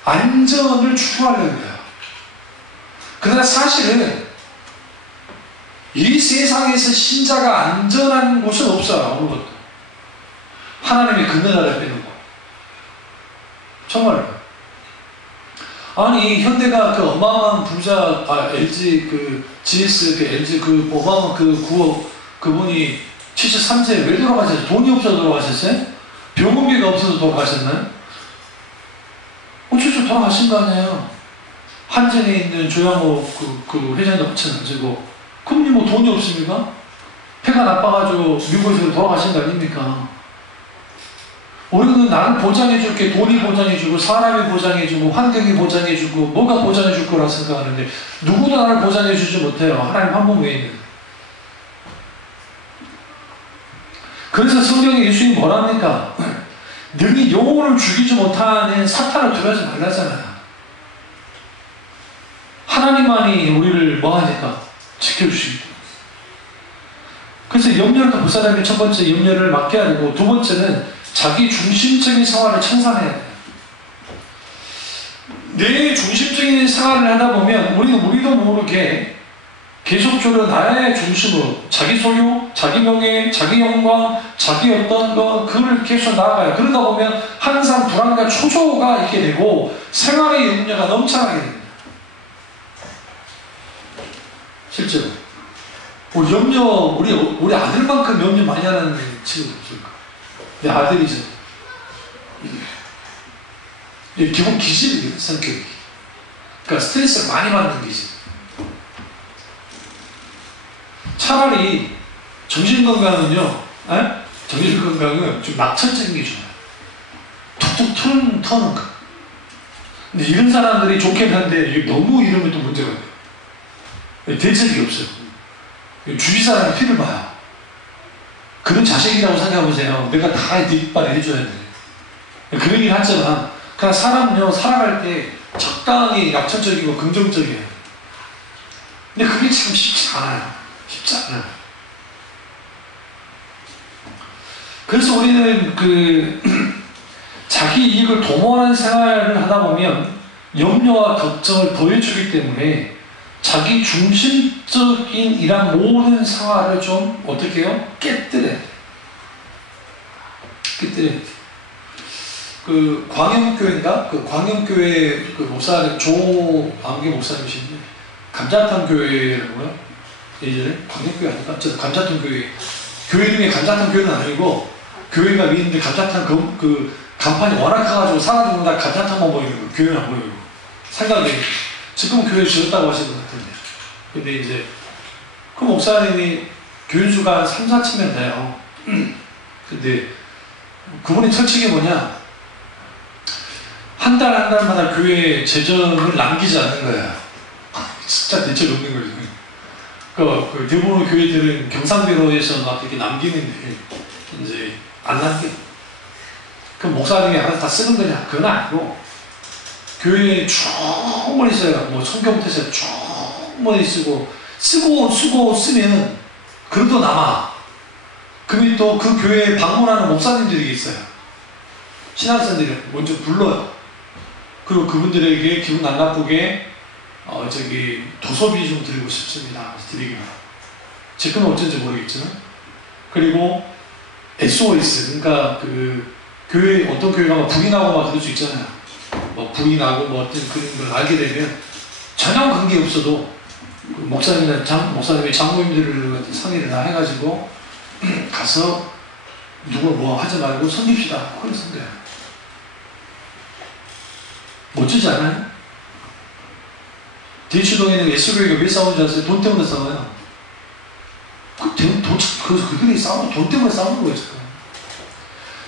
안전을 추구하려는 거예요. 그러나 사실은 이 세상에서 신자가 안전한 곳은 없어요. 어느 것도. 하나님의 금메달을 빼는 거. 정말로. 아니 현대가 그 어마어마한 부자, LG GS LG 어마어마한 그분이 73세에 왜 돌아가셨어요? 돈이 없어서 돌아가셨어요? 병원비가 없어서 돌아가셨나요? 어쩌죠 돌아가신 거 아니에요? 한전에 있는 조양호 그 회장도 마찬가지고. 그럼 뭐 돈이 없습니까? 폐가 나빠가지고 미국에서 돌아가신 거 아닙니까? 우리는 나를 보장해줄게, 돈이 보장해주고 사람이 보장해주고 환경이 보장해주고 뭐가 보장해줄 거라 생각하는데 누구도 나를 보장해주지 못해요. 하나님 한 분 외에는. 그래서 성경에 예수님이 뭐랍니까? 능히 영혼을 죽이지 못하는 사탄을 두려워하지 말라잖아요. 하나님만이 우리를 뭐하니까? 지켜주십니다. 그래서 염려를 못 사람이 첫 번째 염려를 막게 하고 두 번째는 자기 중심적인 생활을 청산해야 돼요. 내 중심적인 생활을 하다 보면 우리도 모르게 계속적으로 나의 중심으로 자기 소유, 자기 명예, 자기 영광, 자기 어떤 거 그걸 계속 나아가요. 그러다 보면 항상 불안과 초조가 있게 되고 생활의 염려가 넘쳐나게 됩니다. 실제로 우리 아들만큼 염려 많이 하는 친구도 없을까? 내 아들이죠. 기본 기질이에요, 성격이. 그러니까 스트레스를 많이 받는 기질. 차라리 정신건강은요, 정신건강은 좀 낙천적인 게 좋아요. 툭툭 터는 거. 근데 이런 사람들이 좋긴 한데, 너무 이러면 또 문제가 돼요. 대책이 없어요. 주위 사람이 피를 봐요. 그런 자식이라고 생각해보세요. 내가 다 뒷발을 해줘야 돼. 그런 얘기를 하지만, 그냥 사람은요, 살아갈 때 적당히 낙천적이고 긍정적이에요. 근데 그게 참 쉽지 않아요. 쉽지 않아요. 그래서 우리는 자기 이익을 도모하는 생활을 하다 보면 염려와 걱정을 더해주기 때문에 자기 중심적인 이런 모든 생활을 좀 어떻게 해요? 깨뜨려야 돼. 광영교회인가? 광영교회 목사님, 조안개 목사님이신데, 감자탕 교회라고요? 예전에? 광영교회 아닌가? 저 감자탕 교회. 교회 이름이 감자탕 교회는 아니고, 교회가 위에 있는데 감자탕 간판이 워낙 커가지고 사람들은 다 감자탕만 보이는 거, 교회는 안 보이고. 생각이, 지금 교회 지었다고 하시는 것 같은데. 근데 이제, 그 목사님이 교인수가 한 3, 4천명 돼요. 근데, 그분의 철칙이 뭐냐? 한 달마다 교회 재정을 남기지 않는 거야. 진짜 대책 없는 거죠. 대부분 교회들은 경상대로에서 막 이렇게 남기는데, 이제, 안 남겨. 그럼 목사님이 알아서 다 쓰는 거냐? 그건 아니고, 교회에 충분히 써요. 뭐, 성경부터 해서 충분히 쓰면, 그래도 남아. 그러면 또 그 교회에 방문하는 목사님들이 있어요. 신학생들이 먼저 불러요. 그리고 그분들에게 기분 안 나쁘게 도서비 좀 드리고 싶습니다. 드리기만. 제 건 어쩐지 모르겠지만. 그리고 SOS, 그러니까 교회, 어떤 교회 가면 불이 나고 막 그럴 수 있잖아요. 뭐 불이 나고 뭐 어떤 그런 걸 알게 되면 전혀 관계 없어도 목사님이 장모님들을 상의를 다 해가지고 가서 누구 뭐 하지 말고 섬깁시다. 그래서 그래요. 멋지지 않아요? 대치동에는 예수교회가 왜 싸우는지 아세요? 돈 때문에 싸워요. 그들이 싸우면 돈 때문에 싸우는 거예요.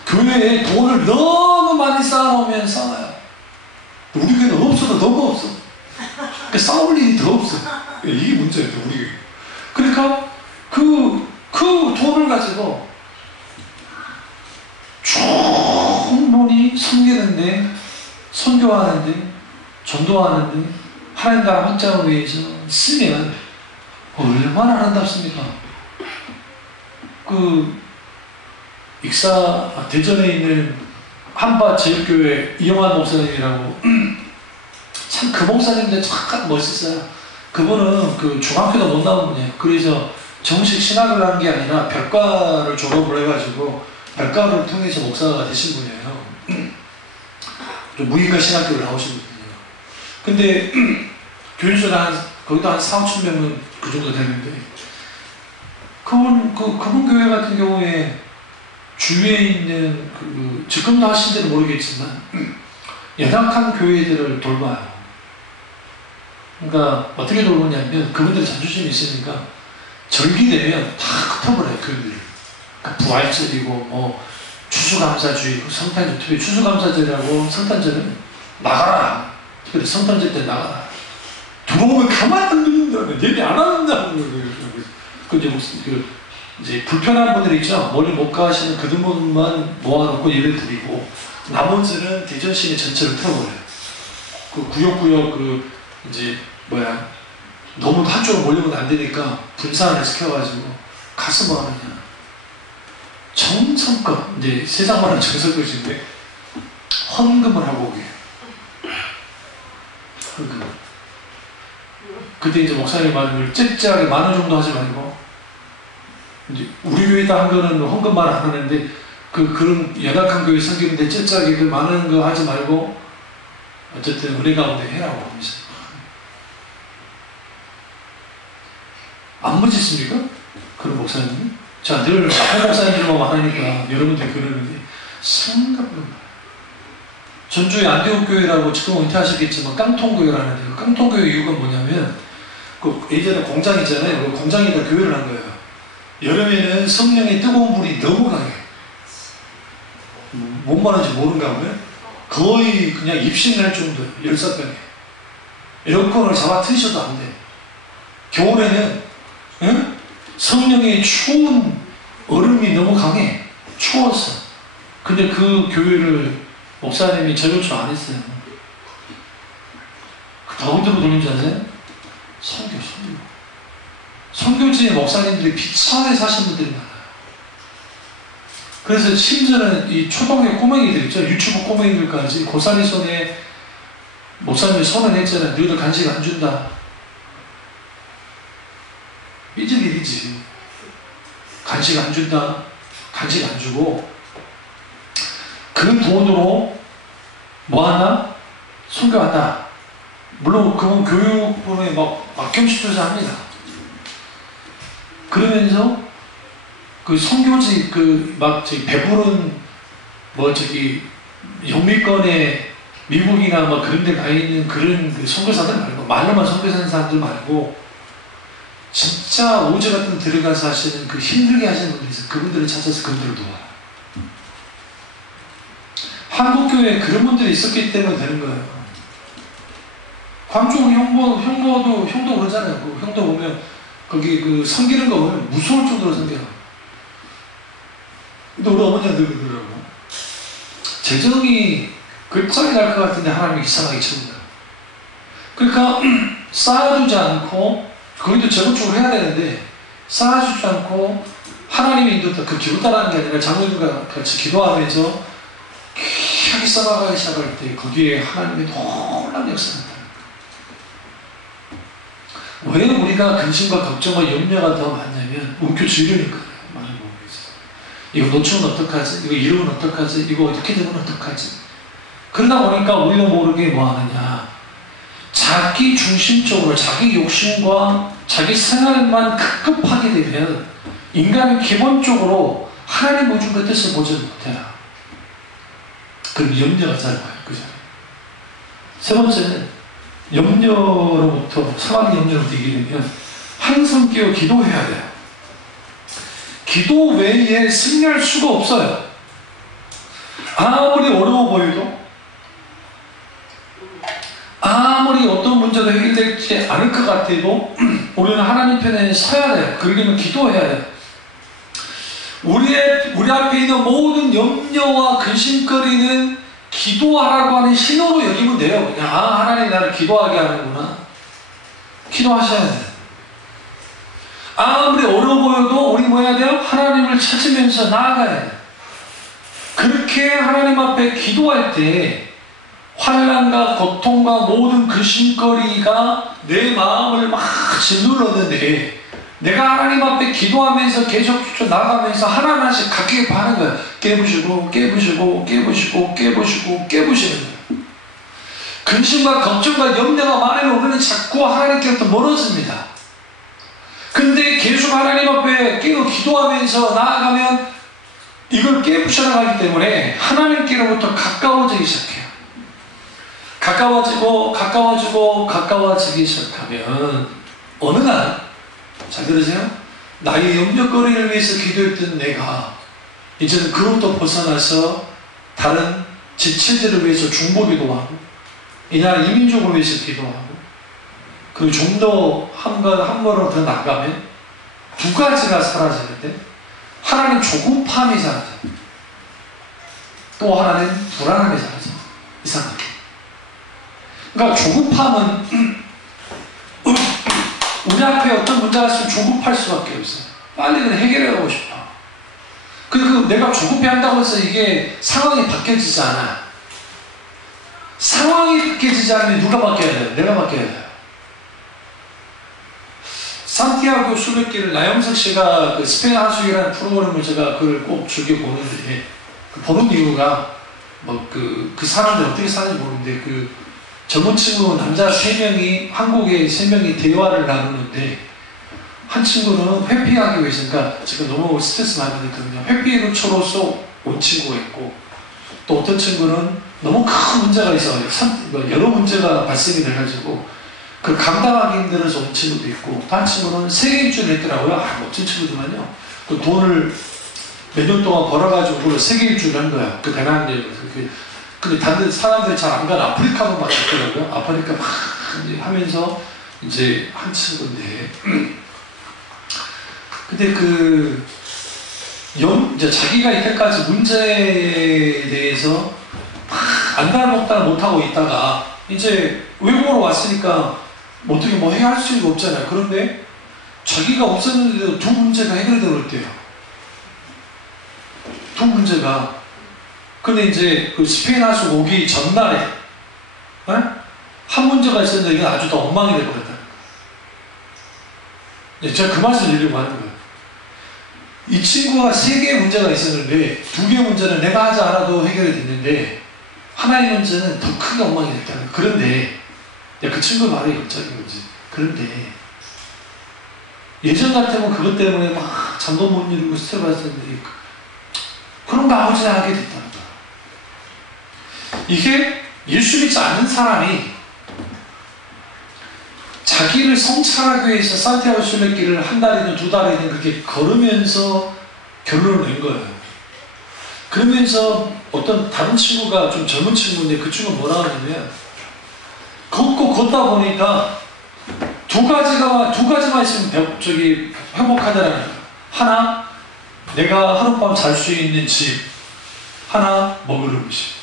교회에 돈을 너무 많이 쌓아놓으면 싸워요. 우리 교회는 없어도 너무 없어. 그러니까 싸울 일이 더 없어. 이게 문제예요, 우리 교회. 그러니까 그 돈을 가지고 충분히 섬기는데, 선교하는데, 전도하는데, 하나님 나라 확장을 위해서 쓰면 얼마나 아름답습니까? 대전에 있는 한밭제일교회 이영환 목사님이라고 참 그 목사님인데 참 멋있어요. 그분은 중학교도 못 나온 분이에요. 그래서 정식 신학을 한 게 아니라 별과를 졸업을 해가지고 별과를 통해서 목사가 되신 분이에요. 무인가 신학교를 나오신 분이에요. 근데 교인수가 거기도 한 4, 5천 명은 그 정도 되는데, 그분 교회 같은 경우에 주위에 있는 지금도 하신지는 모르겠지만 연약한 교회들을 돌봐요. 그러니까 어떻게 돌보냐면 그분들 자존심이 있으니까 절기되면 다 흩어버려요, 교회들을. 그러니까 부활절이고 뭐 추수감사주의, 성탄절, 특히 추수감사절이라고 성탄절은 나가라. 특별히 성탄절 때 나가라. 들어오면 가만 안 둔다는, 얘기 안 한다는 거예요. 그 이제 불편한 분들 있죠. 멀리 못 가시는 그 분만 모아놓고 예를 드리고, 나머지는 대전시내 전체를 틀어버려요. 그 구역구역 이제 너무 한쪽으로 몰리면 안 되니까 분산을 시켜가지고 가서 뭐 하느냐. 정성껏, 이제 세상 말하는 정성껏인데 헌금을 하고 오게. 헌금. 그때 이제 목사님 말을 째째하게 10,000원 정도 하지 말고, 이제 우리 교회다 한 거는 헌금만 안 하는데, 그런 연약한 교회 생기는데 째째하게 10,000원 거 하지 말고, 어쨌든 은혜 가운데 해라고 합니다. 안 멋있습니까? 그런 목사님이? 자, 늘 앞에 목사님들만 많으니까 여러분들이 그러는데, 생각보다 전주에 안디옥 교회라고 지금 은퇴하셨겠지만 깡통교회라는 데요. 깡통교회 이유가 뭐냐면, 예전에 공장 있잖아요. 그 공장에다 교회를 한 거예요. 여름에는 성령의 뜨거운 불이 너무 강해요. 뭔 말인지 모른가 보면 거의 그냥 입신할 정도예요. 열사병에. 에어컨을 잡아 트셔도 안 돼. 겨울에는 성령의 추운 얼음이 너무 강해. 추웠어. 근데 그 교회를 목사님이 재건축 안 했어요. 더군다나 돌린 줄 아세요? 선교. 선교지의 목사님들이 비참하게 사신 분들이 많아요. 그래서 심지어는 이 초등학교 꼬맹이들 있죠. 유치부 꼬맹이들까지 고사리 손에 목사님이 선언했잖아요. 너희들 간식 안 준다. 삐질 일이지. 간식 안 준다. 간식 안 주고 그 돈으로 뭐 하나? 선교한다. 물론 그건 교육부에 막경시켜서 합니다. 그러면서 그 선교지 배부른 영미권에 미국이나 그런 데 가 있는 그런 선교사들 말고, 말로만 선교사는 사람들 말고, 진짜 오지 같은 들어가서 하시는 힘들게 하시는 분들이 있어요. 그분들을 찾아서 그분들을 도와요. 한국교회에 그런 분들이 있었기 때문에 되는 거예요. 광주 형도 그러잖아요. 형도 보면 거기 섬기는 거 보면 무서울 정도로 섬겨요. 근데 우리 어머니가 늘 그러더라고. 재정이 끝장이 날 것 같은데 하나님이 이상하게 쳐준다. 그러니까 쌓아주지 않고, 거기도 재건축을 해야 되는데 쌓아주지 않고 하나님이 인도했다. 그 기도 따라하는 게 아니라 장로들과 같이 기도하면서 귀하게 쌓아가기 시작할 때 거기에 하나님의 놀라운 역사가 나타납니다. 왜 우리가 근심과 걱정과 염려가 더 많냐면 움켜쥐려니까. 많은 부분이 있어요. 이거 놓치면 어떡하지? 이거 잃으면 어떡하지? 이거 어떻게 되면 어떡하지? 그러다 보니까 우리도 모르게 뭐 하느냐, 자기 중심적으로 자기 욕심과 자기 생활만 급급하게 되면 인간은 기본적으로 하나님 모든 그 뜻을 보지 못해요. 그럼 염려가 잘 와요. 그죠? 세 번째는 염려로부터, 상황 염려로부터 이기려면 항상 깨어 기도해야 돼요. 기도 외에 승리할 수가 없어요. 아무리 어려워 보여도, 아무리 어떤 문제가 해결되지 않을 것 같아도 우리는 하나님 편에 서야 돼요. 그러려면 기도해야 돼요. 우리 앞에 있는 모든 염려와 근심거리는 기도하라고 하는 신호로 여기면 돼요. 그냥 하나님 나를 기도하게 하는구나. 기도하셔야 돼요. 아무리 어려워 보여도 우리 뭐 해야 돼요? 하나님을 찾으면서 나아가야 돼요. 그렇게 하나님 앞에 기도할 때 환난과 고통과 모든 근심거리가 내 마음을 막 짓눌렀는데, 내가 하나님 앞에 기도하면서 계속 나아가면서 하나하나씩 각기 하는 거예요. 깨부시고 깨부시는 거예요. 근심과 걱정과 염려가 많으면 우리는 자꾸 하나님께로부터 멀어집니다. 근데 계속 하나님 앞에 깨어 기도하면서 나아가면 이걸 깨부셔 나가기 때문에 하나님께로부터 가까워지기 시작해요. 가까워지기 시작하면 어느 날, 잘 들으세요? 나의 염려거리를 위해서 기도했던 내가 이제는 그로부터 벗어나서 다른 지체들을 위해서 중보기도 하고 이 나라 이민족을 위해서 기도하고 그리고 좀 더 한 걸음 더 나가면 두 가지가 사라지는데 하나는 조급함이 사라져요. 또 하나는 불안함이 사라져요. 이상하게. 그러니까 조급함은 우리 앞에 어떤 문제가 있으면 조급할 수밖에 없어요. 빨리 그냥 해결해 가고 싶어. 그리고 내가 조급해 한다고 해서 이게 상황이 바뀌어지지 않아. 상황이 바뀌어지지 않으면 누가 바뀌어야 돼요? 내가 바뀌어야 돼요. 산티아고 순례길을 나영석 씨가 그 스페인 하숙이라는 프로그램을 제가 그걸 꼭 즐겨 보는데 보는 이유가 뭐 그 사람들 어떻게 사는지 모르는데 그 젊은 친구 남자 3명이 한국에 3명이 대화를 나누는데 한 친구는 회피하기 위해서 그러니까 지금 너무 스트레스 많이 받거든요. 회피로서로서 온 친구가 있고 또 어떤 친구는 너무 큰 문제가 있어요. 여러 문제가 발생이 돼가지고 그 감당하기 힘들어서 온 친구도 있고 또 한 친구는 세계 일주를 했더라고요. 멋진 친구들만요. 그 돈을 몇 년 동안 벌어가지고 그걸 세계 일주를 한 거야. 그 배낭여행에서. 근데 다른 사람들이 잘 안 가는 아프리카만 막 갔더라고요. 아프리카 막 하면서 이제 한 친구인데 근데 이제 자기가 이때까지 문제에 대해서 안달복달 못하고 있다가 이제 외국으로 왔으니까 어떻게 뭐 해결할 수가 없잖아요. 그런데 자기가 없었는데도 두 문제가 해결되고 있대요. 두 문제가. 근데 이제 그 스페인 하숙 오기 전날에 한 문제가 있었는데 이게 아주 더 엉망이 되거든요. 제가 그 맛을 내려고 하는 거예요. 이 친구가 3개의 문제가 있었는데 2개의 문제는 내가 하지 않아도 해결이 됐는데 하나의 문제는 더 크게 엉망이 됐다는 거예요. 그런데 그 친구 말이 역적인 거지. 그런데 예전 같으면 그것 때문에 막 잠도 못 이루고 스트레스 받았는데 그런 거 아무렇지 않게 됐다는 거야. 이게 예수 믿지 않는 사람이 자기를 성찰하기 위해서 산티아고 순례길을 한 달이든 2달이든 그렇게 걸으면서 결론을 낸 거예요. 그러면서 어떤 다른 친구가 좀 젊은 친구인데 그 친구가 뭐라 하냐면 걷고 걷다 보니까 두 가지만 있으면 회복하더라는 거예요. 하나, 내가 하룻밤 잘 수 있는 집. 하나, 먹을 음식.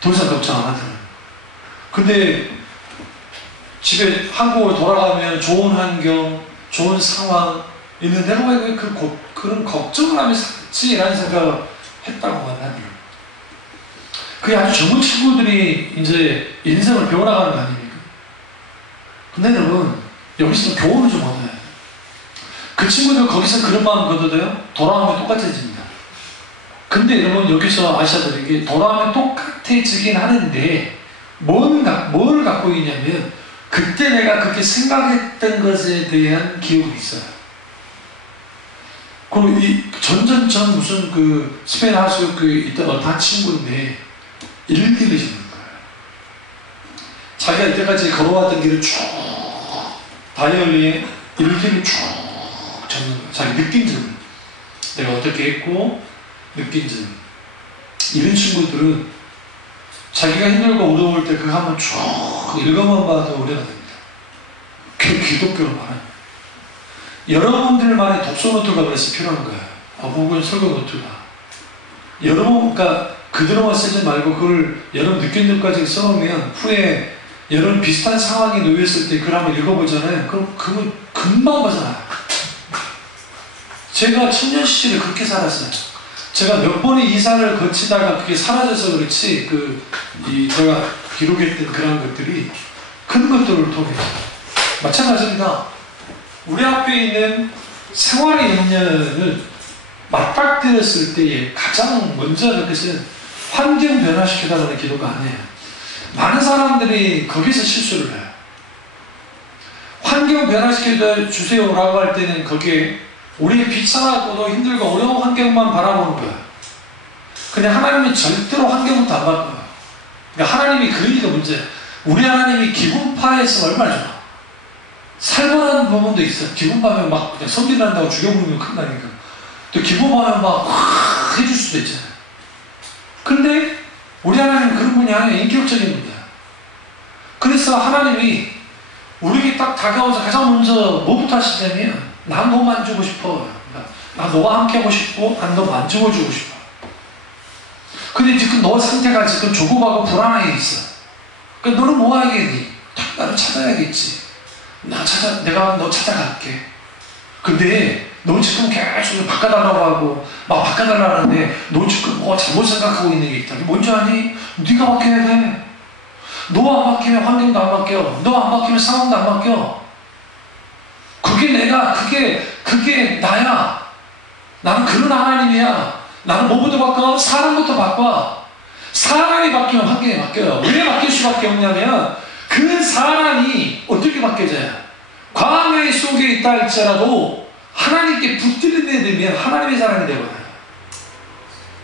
더 이상 걱정 안 하더라고요. 근데 집에 한국으로 돌아가면 좋은 환경, 좋은 상황 있는데 내가 왜 그런 걱정을 하면서 살지라는 생각을 했다고 만납니다. 그게 아주 젊은 친구들이 이제 인생을 배워나가는 거 아닙니까? 근데 여러분, 여기서 교훈을 좀 얻어야 돼요. 그 친구들 거기서 그런 마음 거둬도요, 돌아오면 똑같아집니다. 근데 여러분, 여기서 아셔야 되는 게 돌아오면 똑같아지긴 하는데 뭘 갖고 있냐면 그때 내가 그렇게 생각했던 것에 대한 기억이 있어요. 그리고 전전전 무슨 그 스페인 하숙 있던 어떤 친구인데 일기를 적는 거예요. 자기가 이때까지 걸어왔던 길을 쭉 다이어리에 일기를 쭉 적는 거예요. 자기 느낀 점, 내가 어떻게 했고 느낀 점. 이런 친구들은 자기가 힘들고 어려울 때 그거 한번 쭉 읽어만 봐도 오래가 됩니다. 그 기독교로 말하는 여러분들만의 독서 노트가 그래서 필요한 거예요. 혹은 설교 노트가. 여러분, 그러니까 그대로만 쓰지 말고 그걸 여러분 느낀 점까지 써놓으면 후에 여러분 비슷한 상황에 놓였을 때 그걸 한번 읽어보잖아요. 그럼 그건 금방 벗어나요. 제가 청년시절에 그렇게 살았어요. 제가 몇 번의 이사를 거치다가 그게 사라져서 그렇지, 제가 기록했던 그런 것들이 큰 것들을 통해서. 마찬가지입니다. 우리 앞에 있는 생활의 영역을 맞닥뜨렸을 때에 가장 먼저 하는 것은 환경 변화시켜달라는 기도가 아니에요. 많은 사람들이 거기서 실수를 해요. 환경 변화시켜 주세요라고 할 때는 거기에 우리의 비참하고도 힘들고 어려운 환경만 바라보는 거예요. 근데 하나님은 절대로 환경부터 안 바꿔요. 그러니까 하나님이 그러니까 문제예요. 우리 하나님이 기분파에서 얼마나 좋아. 살벌한 부분도 있어요. 기분파면 막 그냥 성질난다고 죽여버리면 큰다니까. 또 기도하면 막 해줄 수도 있잖아요. 근데 우리 하나님은 그런 분이 아니에요. 인격적인 분이야. 그래서 하나님이 우리에게 딱 다가와서 가장 먼저 뭐부터 하시냐면 난 너 만지고 싶어. 나 너와 함께 하고 싶고 난 너 만져주고 싶어. 근데 지금 너 상태가 지금 조급하고 불안하게 있어. 그러니까 너는 뭐 하겠니? 나를 찾아야겠지. 내가 너 찾아갈게. 근데 너 지금 계속 바꿔달라고 하고 막 바꿔달라는데 너 지금 뭐 잘못 생각하고 있는 게 있다. 뭔지 아니? 네가 바뀌어야 돼. 너 안 바뀌면 환경도 안 바뀌어. 너 안 바뀌면 상황도 안 바뀌어. 그게 나야. 나는 그런 하나님이야. 나는 뭐부터 바꿔? 사람부터 바꿔. 사람이 바뀌면 환경이 바뀌어요. 왜 바뀔 수밖에 없냐면 그 사람이 어떻게 바뀌어져요? 광야 속에 있다 할지라도 하나님께 붙들리게 되면 하나님의 사람이 되거든요.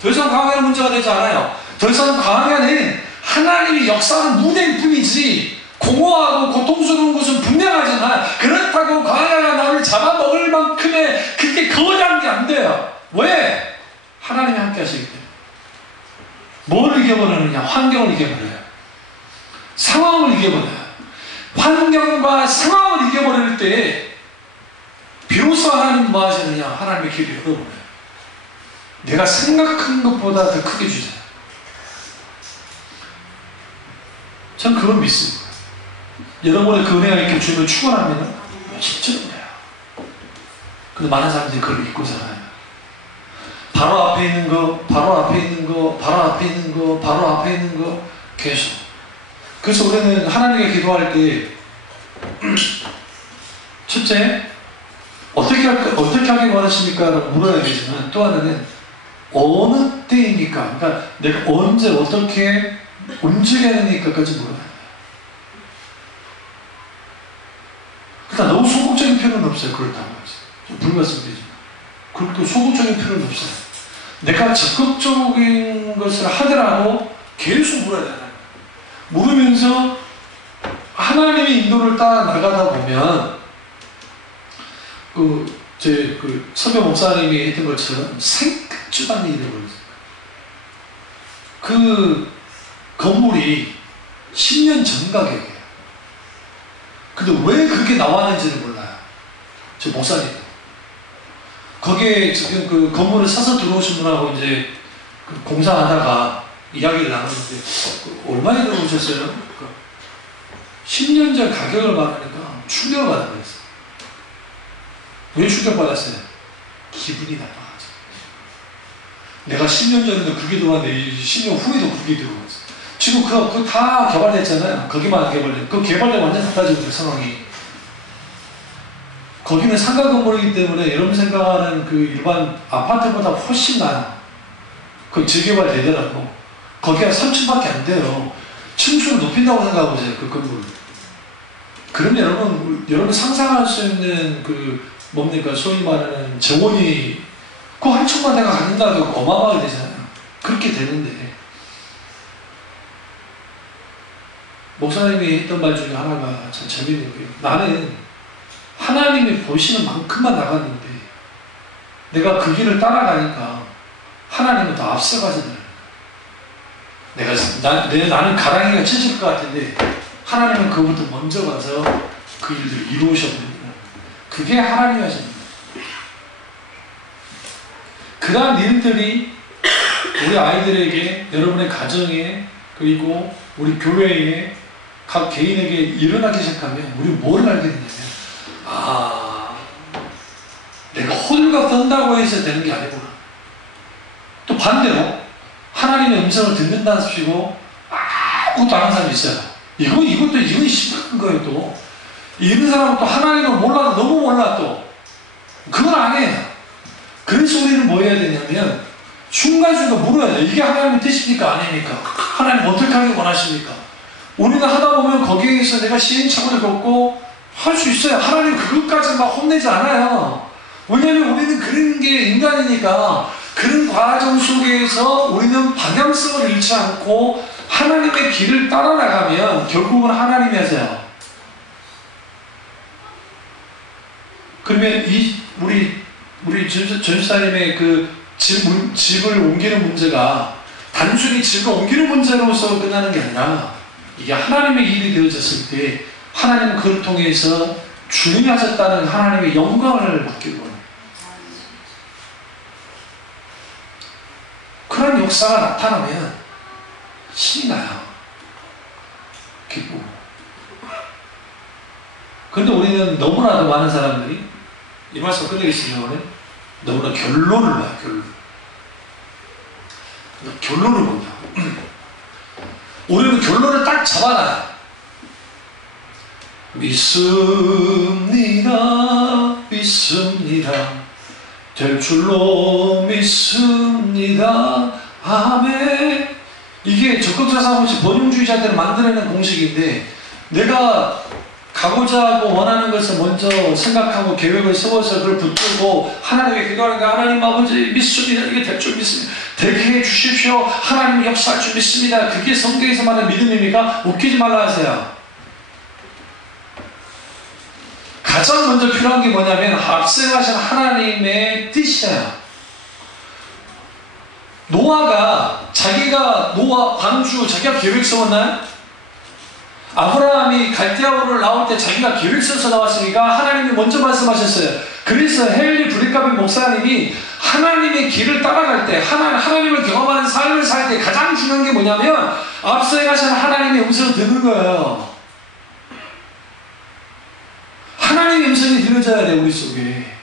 더 이상 광야는 문제가 되지 않아요. 더 이상 광야는 하나님이 역사하는 무대일 뿐이지 공허하고 고통스러운 것은 분명하지만 그렇다고 광야가 나를 잡아먹을 만큼의 그게 거대한 게 안 돼요. 왜? 하나님이 함께 하시기 때문에. 뭘 이겨버리느냐? 환경을 이겨버려요. 상황을 이겨버려요. 환경과 상황을 이겨버릴 때 비로소 하나님 뭐 하시느냐? 하나님의 길을 열어버려요. 내가 생각한 것보다 더 크게 주잖아요. 전 그걸 믿습니다. 여러분의 그 은혜가 이렇게 주면 축원합니다. 진짜로 그래요. 근데 많은 사람들이 그걸 믿고 살아요. 바로 앞에 있는 거, 바로 앞에 있는 거, 바로 앞에 있는 거, 바로 앞에 있는 거 계속. 그래서 우리는 하나님께 기도할 때 첫째 어떻게 하길 원하십니까? 라고 물어야 되지만 또 하나는 어느 때입니까? 그러니까 내가 언제 어떻게 움직여야 되니까까지 물어야 돼요. 그러니까 너무 소극적인 필요는 없어요. 그렇다고 해서 좀 불가성되지만 그렇게 소극적인 필요는 없어요. 내가 적극적인 것을 하더라도 계속 물어야 되잖아요. 물으면서 하나님의 인도를 따라 나가다 보면 제 선배 목사님이 했던 것처럼 생각주반이 되어버렸어요. 그 건물이 10년 전 가격이에요. 근데 왜 그게 나왔는지를 몰라요. 저 목사님. 거기에 지금 그 건물을 사서 들어오신 분하고 이제 그 공사하다가 이야기를 나누는데 얼마에 들어오셨어요? 10년 전 가격을 말하니까 충격을 받은 거였어요. 왜 충격받았어요? 기분이 나빠가지고. 내가 10년 전에도 그게 들어왔는데 10년 후에도 그게 들어왔어요. 지금 그거 다 개발됐잖아요. 거기만 안 개발됐. 그 개발되면 완전 달라지고 상황이. 거기는 상가 건물이기 때문에 여러분 생각하는 그 일반 아파트보다 훨씬 나아요. 그 재개발 되더라고. 거기가 3층밖에 안 돼요. 층수를 높인다고 생각해보세요. 그 건물. 그럼 여러분 상상할 수 있는 뭡니까? 소위 말하는 정원이 그 한 층만 내가 갖는다고 어마어마하게 되잖아요. 그렇게 되는데 목사님이 했던 말 중에 하나가 참 재밌는 게 나는 하나님이 보시는 만큼만 나갔는데 내가 그 길을 따라가니까 하나님은 더 앞서가잖아요. 나는 가랑이가 찢을 것 같은데 하나님은 그부터 먼저 가서 그 일들을 이루셨습니다. 그게 하나님이 하십니다. 그러한 일들이 우리 아이들에게, 여러분의 가정에, 그리고 우리 교회에, 각 개인에게 일어나기 시작하면 우리는 뭘 알게 되냐면 내가 호들갑 떤다고 해서 되는 게 아니구나. 또 반대로 하나님의 음성을 듣는다시고 아무것도 안 하는 사람이 있어요. 이건 심각한 거예요. 또 이런 사람은 또 하나님을 몰라도 너무 몰라. 또 그건 안 해요. 그래서 우리는 뭐 해야 되냐면 순간순간 물어야 돼. 이게 하나님의 뜻입니까? 아닙니까? 하나님 어떻게 하길 원하십니까? 우리가 하다 보면 거기에서 내가 시행착오를 겪고 할 수 있어요. 하나님 그것까지 막 혼내지 않아요. 왜냐하면 우리는 그런 게 인간이니까 그런 과정 속에서 우리는 방향성을 잃지 않고 하나님의 길을 따라 나가면 결국은 하나님이 하세요. 그러면 우리 우리 전사님의 그 집을 옮기는 문제가 단순히 집을 옮기는 문제로서 끝나는 게 아니라 이게 하나님의 일이 되어졌을 때 하나님은 그를 통해서 주인이 하셨다는 하나님의 영광을 받게 돼요. 그런 역사가 나타나면 신이 나요. 기쁘고. 근데 우리는 너무나도 많은 사람들이 이 말씀 끝내겠습니다. 너무나 결론을 봐요. 결론을 본다. 우리는 결론을 딱 잡아놔요. 믿습니다. 될 줄로 믿습니다. 아멘. 이게 적극자 사무실 번용주의자들을 만들어내는 공식인데, 내가 가고자 하고 원하는 것을 먼저 생각하고 계획을 세워서 그걸 붙들고 하나님께 기도하니까, 하나님 아버지 믿습니다. 이게 될 줄 믿습니다. 되게 해 주십시오. 하나님이 역사할 줄 믿습니다. 그게 성경에서 말하는 믿음입니까? 웃기지 말라 하세요. 가장 먼저 필요한 게 뭐냐면 합생하신 하나님의 뜻이에요. 노아가 방주 자기가 계획 세웠나요? 아브라함이 갈대아우를 나올 때 자기가 계획 써서 나왔으니까 하나님이 먼저 말씀하셨어요. 그래서 헨리 브리카빈 목사님이 하나님의 길을 따라갈 때, 하나님을 경험하는 삶을 살 때 가장 중요한 게 뭐냐면 앞서 가신 하나님의 음성을 듣는 거예요. 하나님의 음성이 들려져야 돼, 우리 속에.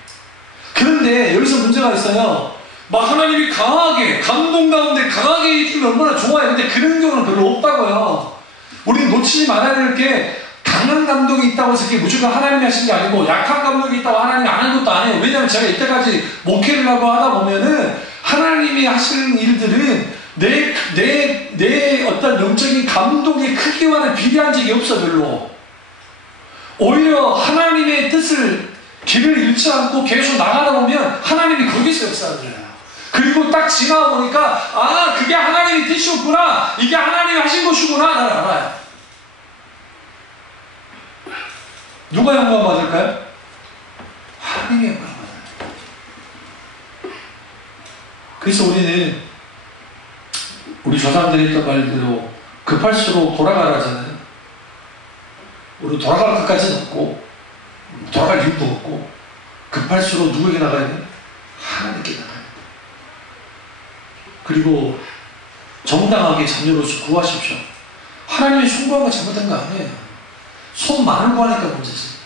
그런데 여기서 문제가 있어요. 막 하나님이 강하게, 감동 가운데 강하게 해주면 얼마나 좋아요. 근데 그런 경우는 별로 없다고요. 우리는 놓치지 말아야 될 게, 강한 감동이 있다고 해서 그게 무조건 하나님이 하신 게 아니고, 약한 감동이 있다고 하나님이 안 한 것도 아니에요. 왜냐하면 제가 이때까지 목회를 하고 하다 보면은 하나님이 하시는 일들은 내 어떤 영적인 감동의 크기와는 비례한 적이 없어, 별로. 오히려 하나님의 뜻을, 길을 잃지 않고 계속 나가다 보면 하나님이 거기서 역사를 해요. 그리고 딱 지나보니까, 아, 그게 하나님의 뜻이었구나, 이게 하나님이 하신 것이구나, 나를 알아요. 누가 영광 받을까요? 하나님이 영광 받아요. 그래서 우리는 우리 조상들이 했던 말대로 급할수록 돌아가라잖아요. 우리 돌아갈 것까지는 없고, 돌아갈 이유도 없고, 급할수록 누구에게 나가야 돼요? 하나님께 나가야 돼요. 그리고 정당하게 자녀로서 구하십시오. 하나님이 숭고한 거 잘못된 거 아니에요. 손 많은 거 하니까 문제지.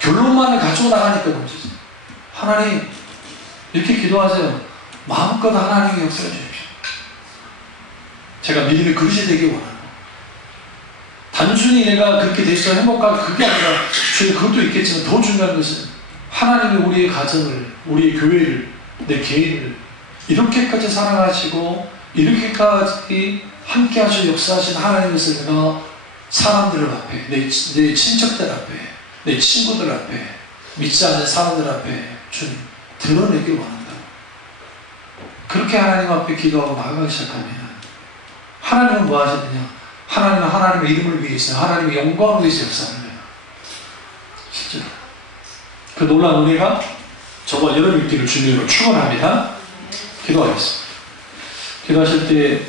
결론만을 가지고 나가니까 문제지. 하나님, 이렇게 기도하세요. 마음껏 하나님의 역사를 주십시오. 제가 믿음의 그릇이 되기 원합니다. 단순히 내가 그렇게 돼서 행복하고 그게 아니라, 그것도 있겠지만 더 중요한 것은 하나님이 우리의 가정을, 우리의 교회를, 내 개인을 이렇게까지 사랑하시고 이렇게까지 함께 하시고 역사하신 하나님을 내가 사람들 앞에, 내 친척들 앞에, 내 친구들 앞에, 믿지 않는 사람들 앞에 주님 드러내길 원한다. 그렇게 하나님 앞에 기도하고 나아가기 시작하면 하나님은 뭐 하시느냐? 하나님은 하나님의 이름을 위해서, 하나님의 영광을 위해서 역사하는 거예요. 실제로. 그 놀라운 은혜가 저번 여름 일기를 주님으로 축원합니다. 기도하겠습니다. 기도하실 때